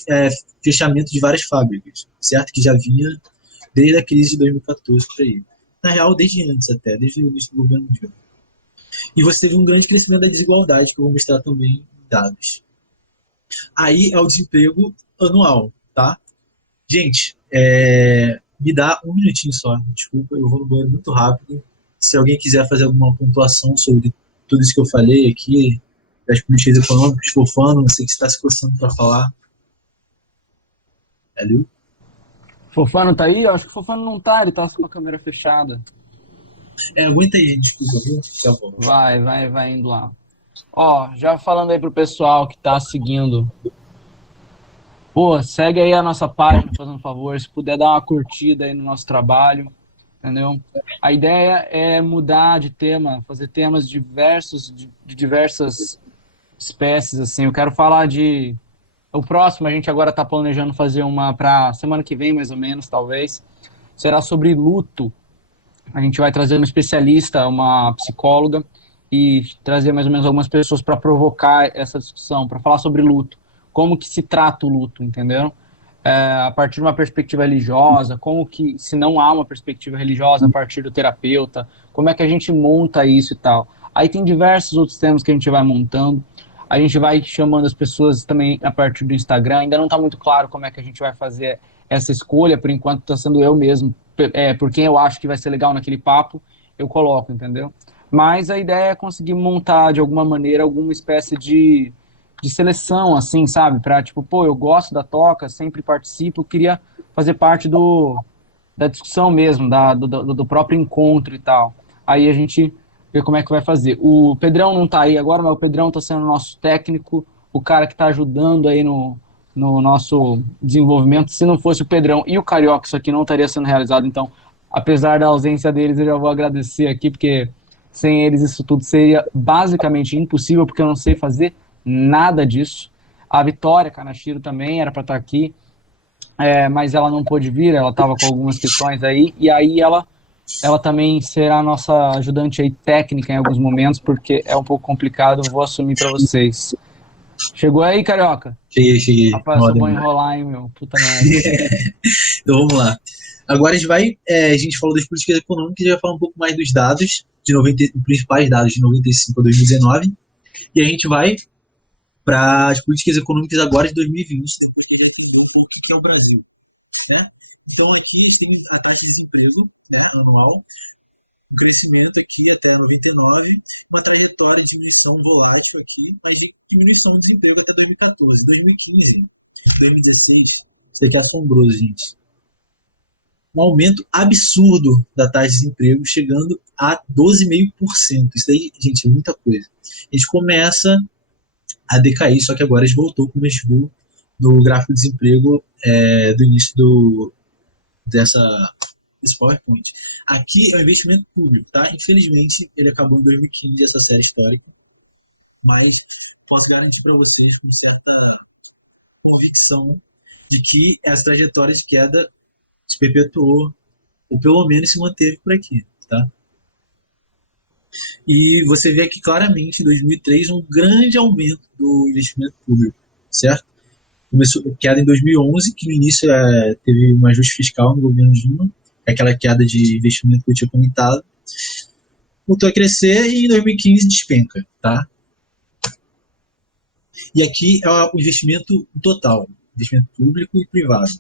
fechamento de várias fábricas, certo? Que já vinha desde a crise de 2014 por aí. Na real, desde antes até, desde o início do governo Dilma. E você teve um grande crescimento da desigualdade, que eu vou mostrar também em dados. Aí é o desemprego anual, tá? Gente, me dá um minutinho só, desculpa, eu vou no banheiro muito rápido. Se alguém quiser fazer alguma pontuação sobre tudo isso que eu falei aqui, das políticas econômicas, Fofano, não sei que está se coçando para falar. Valeu? Fofano tá aí? Eu acho que o Fofano não tá, ele tá com a câmera fechada. Aguenta aí, desculpa, viu? Já volto. Vai indo lá. Ó, já falando aí pro pessoal que tá seguindo. Pô, segue aí a nossa página, fazendo um favor. Se puder dar uma curtida aí no nosso trabalho, entendeu? A ideia é mudar de tema, fazer temas diversos, de diversas espécies, assim. Eu quero falar de... O próximo, a gente agora tá planejando fazer uma pra semana que vem, mais ou menos, talvez. Será sobre luto. A gente vai trazer um especialista, uma psicóloga, e trazer mais ou menos algumas pessoas para provocar essa discussão, para falar sobre luto. Como que se trata o luto, entendeu? a partir de uma perspectiva religiosa, como que, se não há uma perspectiva religiosa a partir do terapeuta, como é que a gente monta isso e tal. Aí tem diversos outros temas que a gente vai montando, a gente vai chamando as pessoas também a partir do Instagram, ainda não está muito claro como é que a gente vai fazer essa escolha, por enquanto está sendo eu mesmo, por quem eu acho que vai ser legal naquele papo, eu coloco, entendeu? Mas a ideia é conseguir montar, de alguma maneira, alguma espécie de seleção, assim, sabe? Pra, tipo, pô, eu gosto da toca, sempre participo, queria fazer parte da discussão mesmo, do próprio encontro e tal. Aí a gente vê como é que vai fazer. O Pedrão não tá aí agora, mas o Pedrão tá sendo nosso técnico, o cara que tá ajudando aí no nosso desenvolvimento. Se não fosse o Pedrão e o Carioca, isso aqui não estaria sendo realizado. Então, apesar da ausência deles, eu já vou agradecer aqui, porque sem eles isso tudo seria basicamente impossível, porque eu não sei fazer nada disso. A Vitória Kanashiro também era para estar aqui, mas ela não pôde vir, ela estava com algumas questões aí, e aí ela também será nossa ajudante aí técnica em alguns momentos, porque é um pouco complicado, vou assumir para vocês. Chegou aí, Carioca? Cheguei. Rapaz, eu só vou enrolar, hein, meu? Puta merda. Então vamos lá. Agora a gente falou das políticas econômicas, a gente vai falar um pouco mais dos dados, principais dados de 95 a 2019, e a gente vai para as políticas econômicas agora de 2020, depois que a gente entendeu um pouco o que é o Brasil. Né? Então aqui tem a taxa de desemprego, né, anual, um crescimento aqui até 99, uma trajetória de diminuição volátil aqui, mas de diminuição do desemprego até 2014. 2015, 2016, isso aqui é assombroso, gente. Um aumento absurdo da taxa de desemprego, chegando a 12,5%. Isso daí, gente, é muita coisa. A gente começa a decair, só que agora a gente voltou, como a gente viu no gráfico de desemprego do início desse PowerPoint. Aqui é o investimento público, tá? Infelizmente, ele acabou em 2015, essa série histórica, mas posso garantir para vocês com certa convicção de que essa trajetória de queda se perpetuou, ou pelo menos se manteve por aqui, tá? E você vê aqui claramente, em 2003, um grande aumento do investimento público, certo? Começou queda em 2011, que no início teve um ajuste fiscal no governo Dilma, aquela queda de investimento que eu tinha comentado, voltou a crescer e em 2015 despenca, tá? E aqui é o investimento total, investimento público e privado.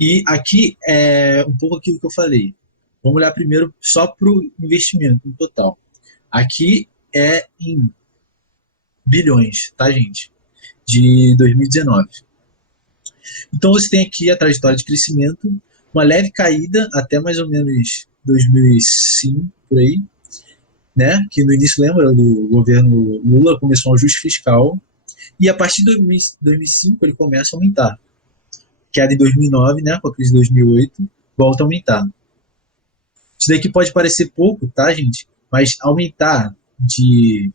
E aqui é um pouco aquilo que eu falei. Vamos olhar primeiro só para o investimento no total. Aqui é em bilhões, tá, gente? De 2019. Então você tem aqui a trajetória de crescimento, uma leve caída até mais ou menos 2005, por aí, né? Que no início, lembra, do governo Lula começou um ajuste fiscal, e a partir de 2005 ele começa a aumentar. Queda em 2009, né, com a crise de 2008, volta a aumentar. Isso daqui pode parecer pouco, tá, gente? Mas aumentar de,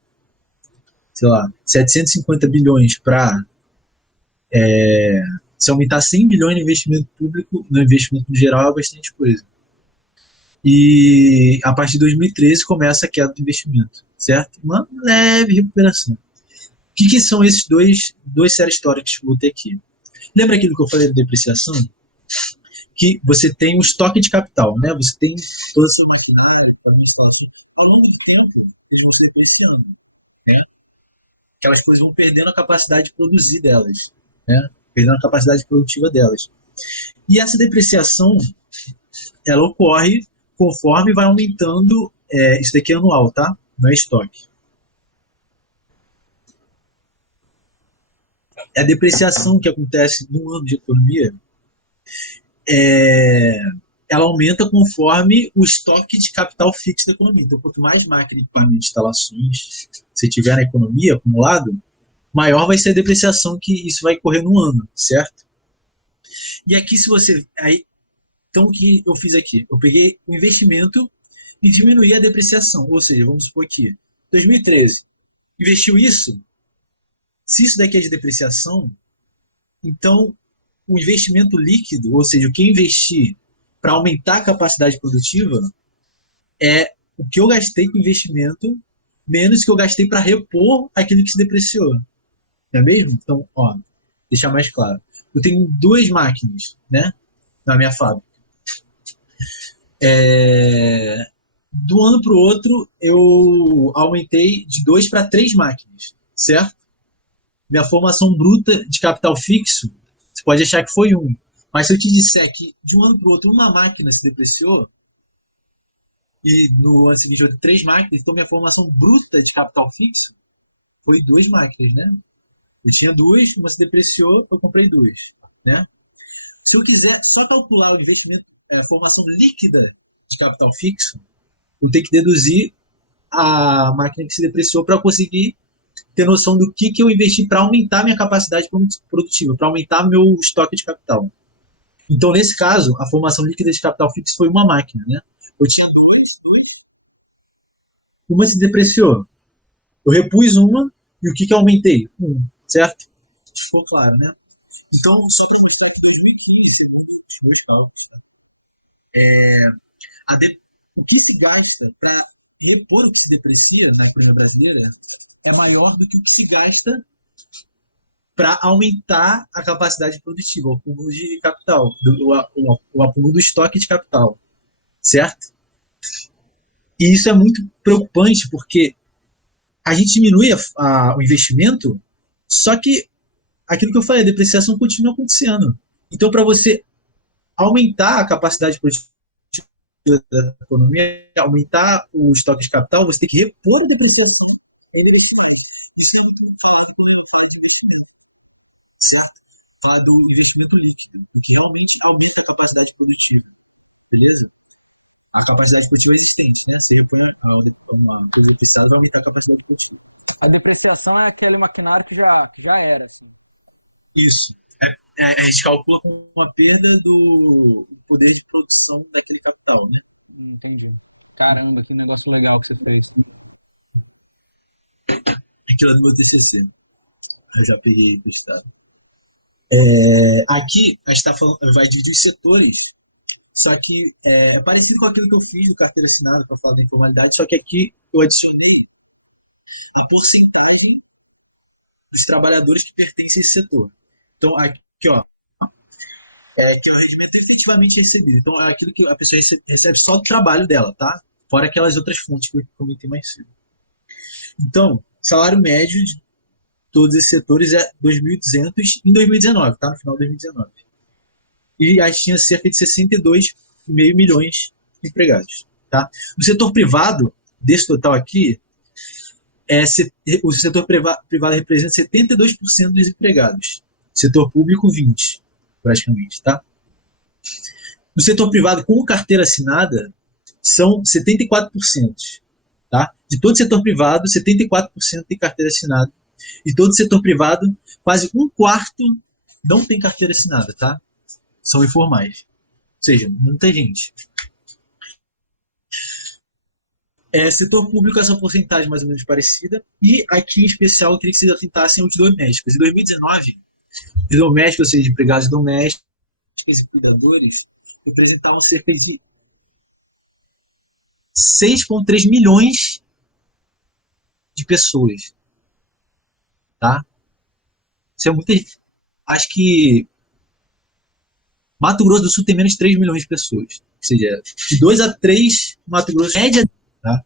sei lá, 750 bilhões para se aumentar 100 bilhões no investimento público, no investimento no geral, é bastante coisa. E a partir de 2013 começa a queda do investimento, certo? Uma leve recuperação. O que são esses dois séries históricas que eu botei aqui? Lembra aquilo que eu falei da depreciação? Que você tem um estoque de capital, né? Você tem todo o seu maquinário, instalação. Ao longo do tempo, eles vão se depreciando, né? Aquelas coisas vão perdendo a capacidade de produzir delas, né? Perdendo a capacidade produtiva delas. E essa depreciação, ela ocorre conforme vai aumentando, isso daqui é anual, tá? Não é estoque. A depreciação que acontece num ano de economia, ela aumenta conforme o estoque de capital fixo da economia. Então, quanto mais máquina, equipamento, instalações você tiver na economia acumulado, maior vai ser a depreciação que isso vai correr no ano, certo? E aqui, se você... Então, o que eu fiz aqui? Eu peguei o investimento e diminuí a depreciação. Ou seja, vamos supor que 2013 investiu isso. Se isso daqui é de depreciação, então o investimento líquido, ou seja, o que eu investi para aumentar a capacidade produtiva, é o que eu gastei com investimento menos o que eu gastei para repor aquilo que se depreciou. Não é mesmo? Então, deixar mais claro. eu tenho 2 máquinas, né, na minha fábrica. Do ano para o outro, eu aumentei de 2 para 3 máquinas, certo? Minha formação bruta de capital fixo, você pode achar que foi 1. Mas se eu te disser que de um ano para o outro uma máquina se depreciou, e no ano seguinte eu tenho 3 máquinas, então minha formação bruta de capital fixo foi 2 máquinas, né? Eu tinha 2, uma se depreciou, eu comprei 2, né? Se eu quiser só calcular o investimento, a formação líquida de capital fixo, eu tenho que deduzir a máquina que se depreciou para conseguir ter noção do que eu investi para aumentar minha capacidade produtiva, para aumentar meu estoque de capital. Então, nesse caso, a formação líquida de capital fixo foi uma máquina, né? Eu tinha 2, uma se depreciou. Eu repus uma, e o que eu aumentei? 1, certo? Ficou claro, né? Então, os meus cálculos, tá? O que se gasta para repor o que se deprecia na economia brasileira é maior do que o que se gasta para aumentar a capacidade produtiva, o acúmulo de capital, o acúmulo do estoque de capital, certo? E isso é muito preocupante, porque a gente diminui o investimento, só que aquilo que eu falei, a depreciação continua acontecendo. Então, para você aumentar a capacidade produtiva da economia, aumentar o estoque de capital, você tem que repor a depreciação e investimento. Isso é muito claro quando eu falo de investimento, certo? Fala do investimento líquido, o que realmente aumenta a capacidade produtiva, beleza? A capacidade produtiva existente, né? Você repõe uma coisa depreciada, vai aumentar a capacidade produtiva. A depreciação é aquele maquinário que já era, assim. Isso. A gente calcula com uma perda do poder de produção daquele capital, né? Entendi. Caramba, que negócio legal que você fez. Aquilo é do meu TCC. Eu já peguei emprestado. Aqui, a gente vai dividir os setores, só que é parecido com aquilo que eu fiz do carteira assinada, para falar da informalidade, só que aqui eu adicionei a porcentagem dos trabalhadores que pertencem a esse setor. Então, aqui, ó, que é o rendimento efetivamente recebido. Então, é aquilo que a pessoa recebe só do trabalho dela, tá? Fora aquelas outras fontes que eu comentei mais cedo. Então, salário médio de todos esses setores é 2.200 em 2019, tá? No final de 2019. E a gente tinha cerca de 62,5 milhões de empregados, tá? No setor privado, desse total aqui, o setor privado representa 72% dos empregados. Setor público, 20%, praticamente, tá? No setor privado, com carteira assinada, são 74%, tá? De todo o setor privado, 74% tem carteira assinada. De todo o setor privado, quase 1/4 não tem carteira assinada, tá? São informais. Ou seja, muita gente. Setor público, essa porcentagem mais ou menos parecida. E aqui, em especial, eu queria que vocês atentassem aos domésticos. Em 2019, os domésticos, ou seja, empregados domésticos e cuidadores, representavam cerca de 6,3 milhões de pessoas. Tá? Isso é muita gente. Acho que Mato Grosso do Sul tem menos de 3 milhões de pessoas. Ou seja, de 2 a 3, Mato Grosso média. Tá?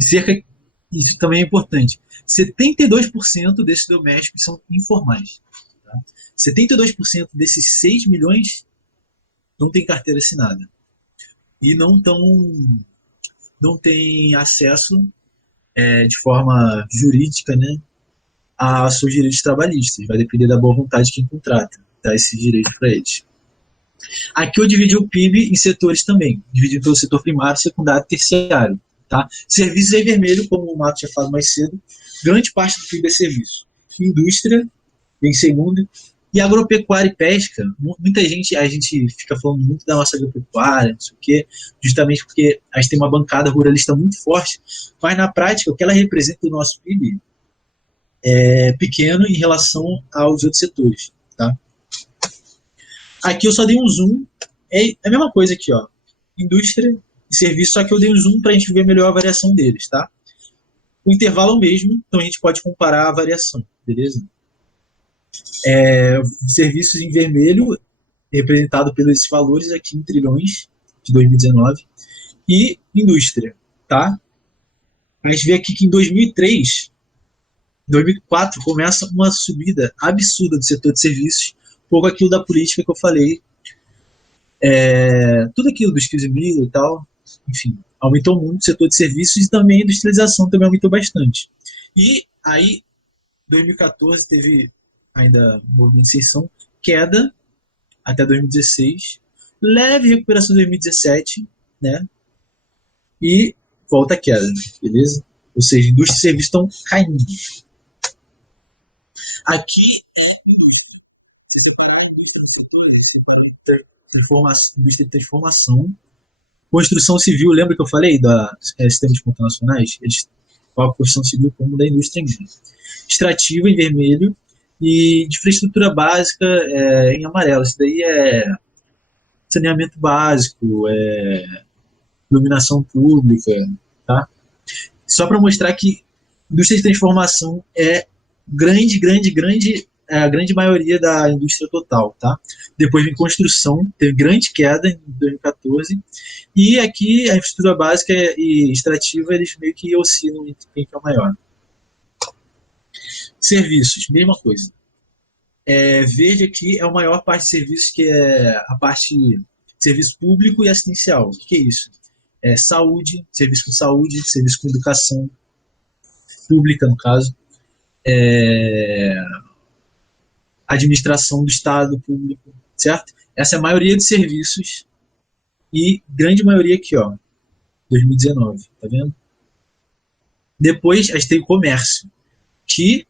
E isso também é importante. 72% desses domésticos são informais. Tá? 72% desses 6 milhões não tem carteira assinada. E não tem acesso de forma jurídica, né, a seus direitos trabalhistas. Vai depender da boa vontade de quem contrata, dar esse direito para eles. Aqui eu dividi o PIB em setores também, dividido pelo setor primário, secundário e terciário. Tá? Serviços em vermelho, como o Mato tinha falado mais cedo, grande parte do PIB é serviço. Indústria, em segundo, e agropecuária e pesca. Muita gente, a gente fica falando muito da nossa agropecuária, não sei o quê, justamente porque a gente tem uma bancada ruralista muito forte, mas na prática, o que ela representa do nosso PIB é pequeno em relação aos outros setores. Tá? Aqui eu só dei um zoom, é a mesma coisa aqui, ó, indústria e serviço, só que eu dei um zoom para a gente ver melhor a variação deles, tá? O intervalo é o mesmo, então a gente pode comparar a variação, beleza? Serviços em vermelho, representado pelos esses valores aqui em trilhões de 2019, e indústria, tá? A gente vê aqui que em 2003, 2004, começa uma subida absurda do setor de serviços, pouco aquilo da política que eu falei, tudo aquilo dos 15 mil e tal, enfim, aumentou muito o setor de serviços e também a industrialização também aumentou bastante. E aí, 2014 teve ainda um movimento de inserção, queda até 2016, leve recuperação em 2017, né? E volta a queda, beleza? Ou seja, indústria e serviços estão caindo. Aqui é indústria. Você separou a indústria do setor, você separou indústria de transformação. Construção civil, lembra que eu falei da sistemas multinacionais? Eles colocam a construção civil como da indústria em extrativa em vermelho e de infraestrutura básica em amarelo. Isso daí é saneamento básico, iluminação pública, tá? Só para mostrar que indústria de transformação é a grande maioria da indústria total, tá? Depois vem construção, teve grande queda em 2014, e aqui a infraestrutura básica e extrativa, eles meio que oscilam entre quem que é o maior. Serviços, mesma coisa. Verde aqui é a maior parte de serviços, que é a parte de serviço público e assistencial. O que é isso? Saúde, serviço com saúde, serviço com educação pública, no caso, administração do Estado público, certo? Essa é a maioria de serviços e grande maioria aqui, ó, 2019, tá vendo? Depois a gente tem o comércio, que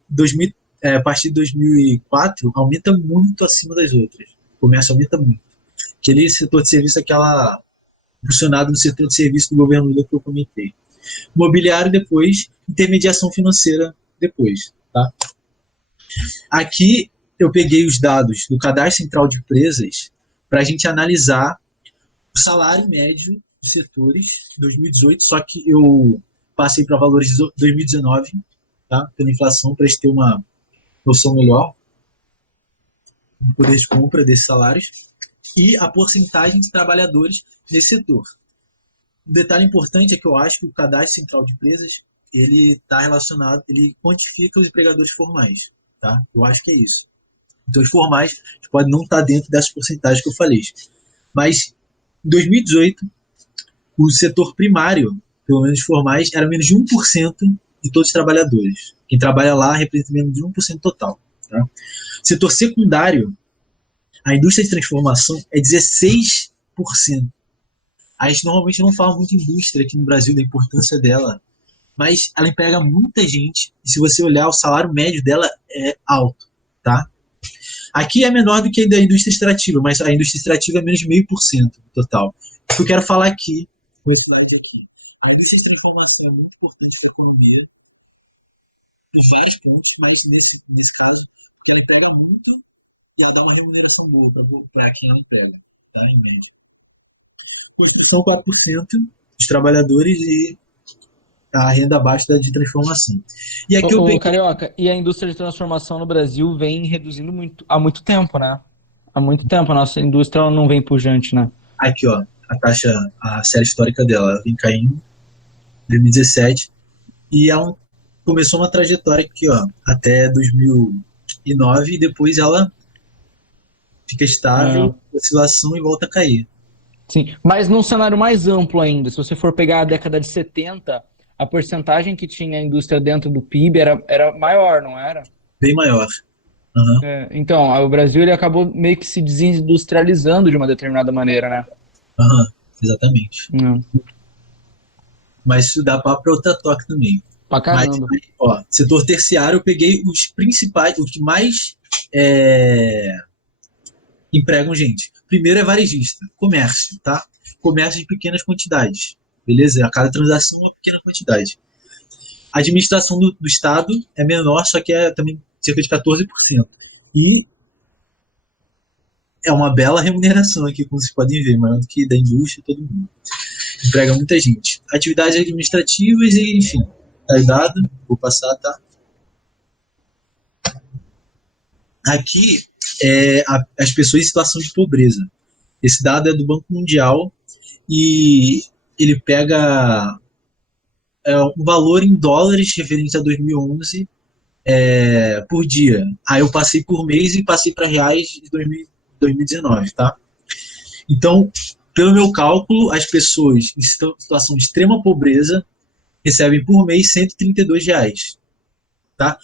a partir de 2004 aumenta muito acima das outras. O comércio aumenta muito. Aquele setor de serviço, aquela funcionado no setor de serviço do governo Lula que eu comentei. Mobiliário depois, intermediação financeira depois, tá? Aqui eu peguei os dados do Cadastro Central de Empresas para a gente analisar o salário médio dos setores de 2018, só que eu passei para valores de 2019, tá? Pela inflação, para a gente ter uma noção melhor do poder de compra desses salários e a porcentagem de trabalhadores nesse setor. Um detalhe importante é que eu acho que o Cadastro Central de Empresas, ele está relacionado, ele quantifica os empregadores formais, tá? Eu acho que é isso. Então, os formais podem não estar dentro dessas porcentagens que eu falei. Mas, em 2018, o setor primário, pelo menos formais, era menos de 1% de todos os trabalhadores. Quem trabalha lá representa menos de 1% total. Tá? Setor secundário, a indústria de transformação é 16%. A gente normalmente não fala muito de indústria aqui no Brasil, da importância dela, mas ela emprega muita gente, e se você olhar, o salário médio dela é alto, tá? Aqui é menor do que a da indústria extrativa, mas a indústria extrativa é menos de 0,5% total. O que eu quero falar aqui, com esse slide aqui, a indústria de transformação é muito importante para a economia, vários pontos, mas nesse caso, porque ela emprega muito e ela dá uma remuneração boa para quem ela emprega, tá? Em média. Construção 4% dos trabalhadores e a renda baixa de transformação. E aqui eu peguei... Carioca, e a indústria de transformação no Brasil vem reduzindo muito, há muito tempo, né? Há muito tempo a nossa indústria não vem pujante, né? Aqui, ó, a série histórica dela, ela vem caindo em 2017 e ela começou uma trajetória aqui, ó, até 2009 e depois ela fica estável, oscilação e volta a cair. Sim, mas num cenário mais amplo ainda, se você for pegar a década de 70, a porcentagem que tinha a indústria dentro do PIB era maior, não era? Bem maior. Uhum. Então, o Brasil ele acabou meio que se desindustrializando de uma determinada maneira, né? Uhum, exatamente. Mas isso dá para outra toque também. Pra caramba. Mas, ó, setor terciário, eu peguei os principais, os que mais empregam gente. Primeiro é varejista, comércio, tá? Comércio de pequenas quantidades, beleza? A cada transação é uma pequena quantidade. A administração do Estado é menor, só que é também cerca de 14%. E é uma bela remuneração aqui, como vocês podem ver, maior do que da indústria, todo mundo. Emprega muita gente. Atividades administrativas e, enfim, tá dado, vou passar, tá? Aqui as pessoas em situação de pobreza. Esse dado é do Banco Mundial e ele pega um valor em dólares referente a 2011 por dia. Aí eu passei por mês e passei para reais de 2019, tá? Então, pelo meu cálculo, as pessoas em situação de extrema pobreza recebem por mês R$ 132, tá?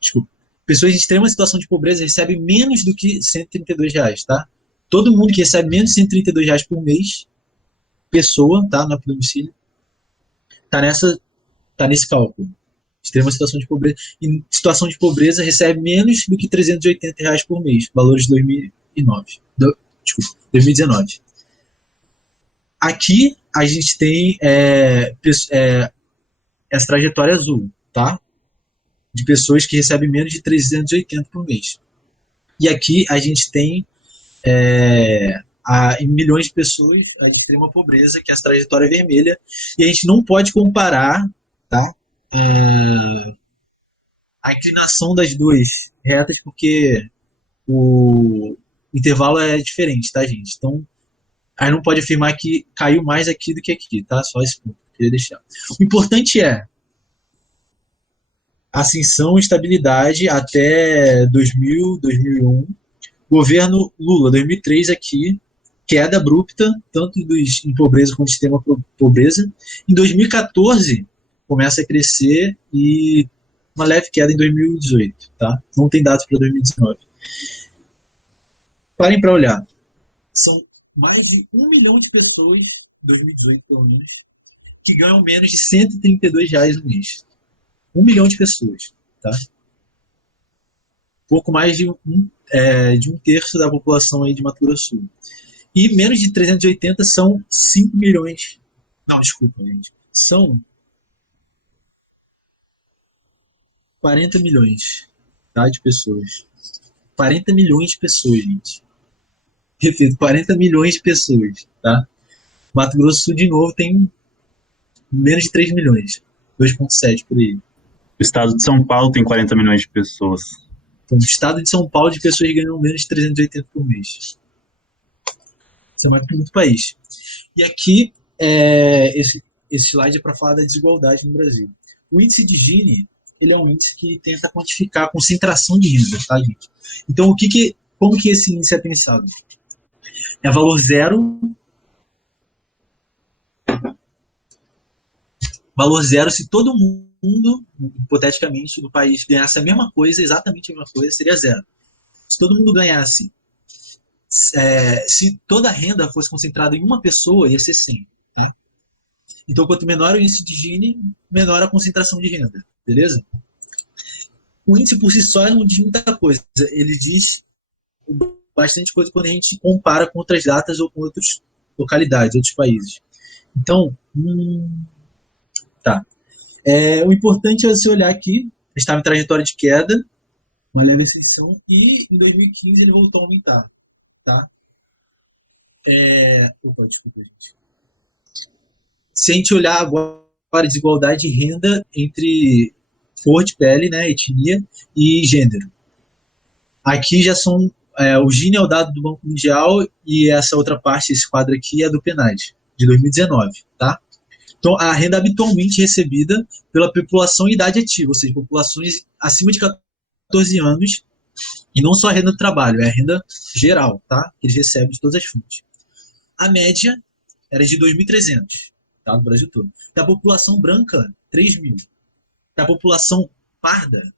Desculpa. Pessoas em extrema situação de pobreza recebem menos do que R$ 132, tá? Todo mundo que recebe menos de R$ 132 por mês, pessoa, tá? No domicílio, tá nesse cálculo. Extrema situação de pobreza. Em situação de pobreza recebe menos do que R$ 380 por mês, valores de 2019. Aqui a gente tem essa trajetória azul, tá? De pessoas que recebem menos de 380 por mês. E aqui a gente tem em milhões de pessoas de extrema pobreza, que é essa trajetória vermelha, e a gente não pode comparar, tá? A inclinação das duas retas, porque o intervalo é diferente, tá, gente? Então, aí não pode afirmar que caiu mais aqui do que aqui, tá? Só esse ponto que eu queria deixar. O importante é ascensão e estabilidade até 2000, 2001. Governo Lula, 2003 aqui, queda abrupta, tanto em pobreza quanto extrema pobreza. Em 2014, começa a crescer e uma leve queda em 2018, tá? Não tem dados para 2019. Parem para olhar. São mais de 1 milhão de pessoas, 2018 pelo menos, que ganham menos de R$ 132 no mês. 1 milhão de pessoas, tá? Pouco mais de um terço da população aí de Mato Grosso do Sul. E menos de 380 são 5 milhões. Não, desculpa, gente. São 40 milhões, tá, de pessoas. 40 milhões de pessoas, gente. Repito, 40 milhões de pessoas, tá? Mato Grosso do Sul, de novo, tem menos de 3 milhões. 2,7 por aí. O estado de São Paulo tem 40 milhões de pessoas. Então, no estado de São Paulo, de pessoas ganham menos de 380 por mês. Isso é mais que muito país. E aqui, esse slide é para falar da desigualdade no Brasil. O índice de Gini, ele é um índice que tenta quantificar a concentração de renda, tá, gente? Então, como que esse índice é pensado? É valor zero. Valor zero, se todo mundo, hipoteticamente, do país ganhasse a mesma coisa, exatamente a mesma coisa, seria zero. Se todo mundo ganhasse, se toda a renda fosse concentrada em uma pessoa, ia ser 100. Né? Então, quanto menor o índice de Gini, menor a concentração de renda. Beleza? O índice por si só não diz muita coisa. Ele diz bastante coisa quando a gente compara com outras datas ou com outras localidades, outros países. Então, tá. O importante é você olhar aqui, estava em trajetória de queda, uma leve ascensão, e em 2015 ele voltou a aumentar. Tá? Opa, desculpa, gente. Se a gente olhar agora a desigualdade de renda entre cor de pele, né, etnia e gênero. Aqui já são... o Gini é o dado do Banco Mundial e essa outra parte, esse quadro aqui, é do PNAD, de 2019. Tá? Então, a renda habitualmente recebida pela população em idade ativa, ou seja, populações acima de 14 anos, e não só a renda do trabalho, é a renda geral, tá? Que eles recebem de todas as fontes. A média era de 2.300, tá? No Brasil todo. Da população branca, 3.000. Da população parda,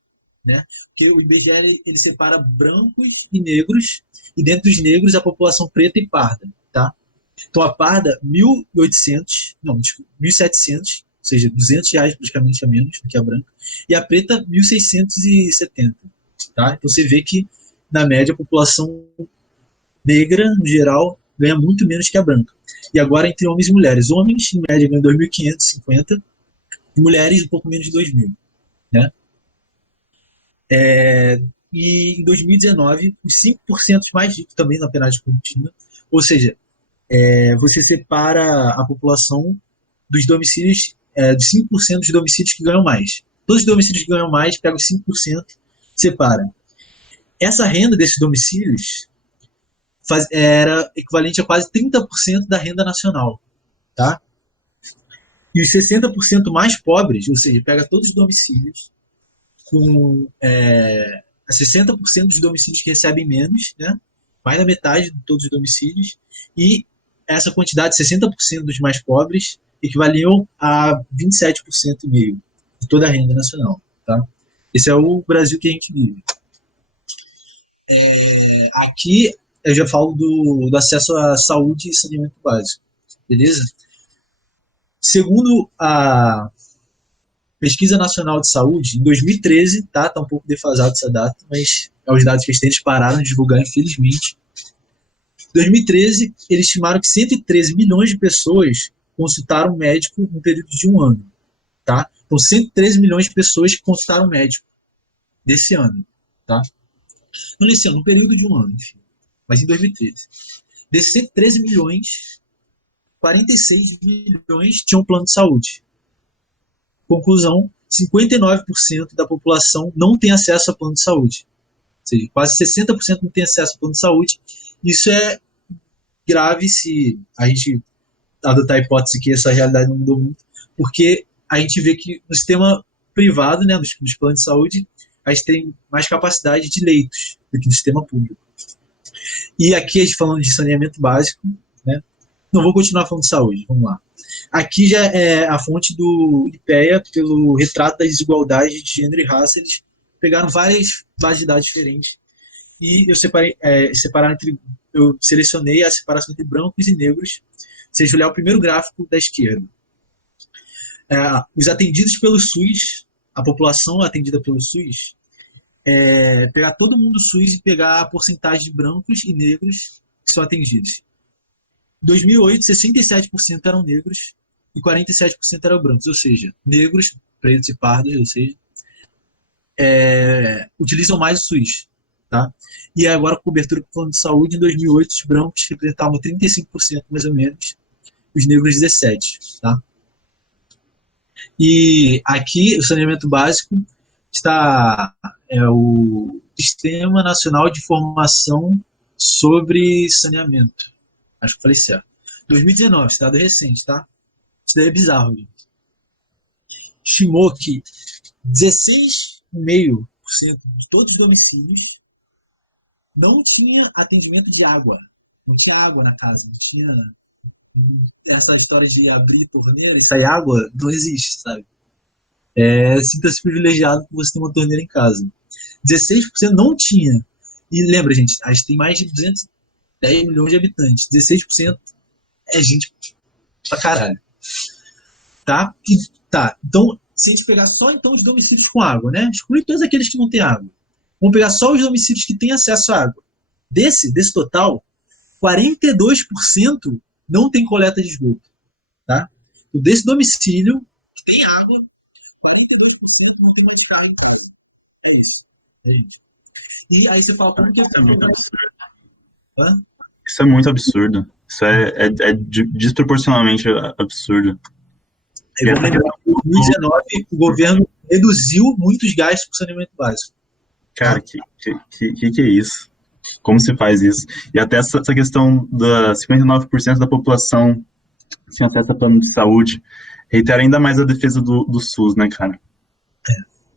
né? Porque o IBGE ele separa brancos e negros, e dentro dos negros a população preta e parda, tá? Então a parda, 1.700, ou seja, R$ 200 praticamente a menos do que a branca, e a preta, 1.670. Tá? Então você vê que, na média, a população negra, no geral, ganha muito menos que a branca. E agora, entre homens e mulheres. Homens, em média, ganham 2.550, e mulheres, um pouco menos de 2.000. Né? E em 2019, os 5% mais ricos também na penagem contínua, ou seja, você separa a população dos domicílios, dos 5% dos domicílios que ganham mais. Todos os domicílios que ganham mais, pega os 5%, separa. essa renda desses domicílios era equivalente a quase 30% da renda nacional, tá? E os 60% mais pobres, ou seja, pega todos os domicílios, com 60% dos domicílios que recebem menos, né? Mais da metade de todos os domicílios, e essa quantidade, 60% dos mais pobres, equivaliam a 27,5% de toda a renda nacional, tá? Esse é o Brasil que a gente vive. Aqui eu já falo do acesso à saúde e saneamento básico, beleza? Segundo a Pesquisa Nacional de Saúde, em 2013, tá um pouco defasado essa data, mas é os dados que eles pararam de divulgar, infelizmente. Em 2013, eles estimaram que 113 milhões de pessoas consultaram um médico no período de um ano, tá? Então, 113 milhões de pessoas que consultaram um médico desse ano, tá? Não nesse ano, no período de um ano, enfim. Mas em 2013. Desses 113 milhões, 46 milhões tinham plano de saúde. Conclusão, 59% da população não tem acesso a plano de saúde. Ou seja, quase 60% não tem acesso a plano de saúde. Isso é grave se a gente adotar a hipótese que essa realidade não mudou muito, porque a gente vê que no sistema privado, né, dos planos de saúde, a gente tem mais capacidade de leitos do que no sistema público. E aqui a gente falando de saneamento básico, né? Não vou continuar falando de saúde, vamos lá. Aqui já é a fonte do IPEA, pelo retrato das desigualdades de gênero e raça. Eles pegaram várias bases de dados diferentes e eu eu selecionei a separação entre brancos e negros. Se você olhar o primeiro gráfico da esquerda, os atendidos pelo SUS, a população atendida pelo SUS, pegar todo mundo do SUS e pegar a porcentagem de brancos e negros que são atendidos. Em 2008, 67% eram negros e 47% eram brancos, ou seja, negros, pretos e pardos, ou seja, utilizam mais o SUS. Tá? E agora a cobertura do plano de saúde, em 2008, os brancos representavam 35% mais ou menos, os negros 17%. Tá? E aqui o saneamento básico está o Sistema Nacional de Informação sobre Saneamento. Acho que falei certo. 2019, dado recente, tá? Isso daí é bizarro, gente. Estimou que 16,5% de todos os domicílios não tinha atendimento de água. Não tinha água na casa, não tinha essa história de abrir torneira e sair água, não existe, sabe? Sinta-se privilegiado por você ter uma torneira em casa. 16% não tinha. E lembra, gente, a gente tem mais de 210 milhões de habitantes. 16% é gente pra caralho. Tá? Então, se a gente pegar só então os domicílios com água, né? Exclui todos aqueles que não têm água. Vamos pegar só os domicílios que têm acesso à água. Desse total, 42% não tem coleta de esgoto. Tá? Então, desse domicílio que tem água, 42% não tem uma descarga em casa. É isso. Gente. E aí você fala, como que Isso é muito absurdo. Hã? Isso é muito absurdo. Isso é desproporcionalmente absurdo. Eu vou lembrar que em 2019 o governo reduziu muitos gastos para o saneamento básico. Cara, que é isso? Como se faz isso? E até essa questão da 59% da população sem acesso a plano de saúde reitera ainda mais a defesa do SUS, né, cara?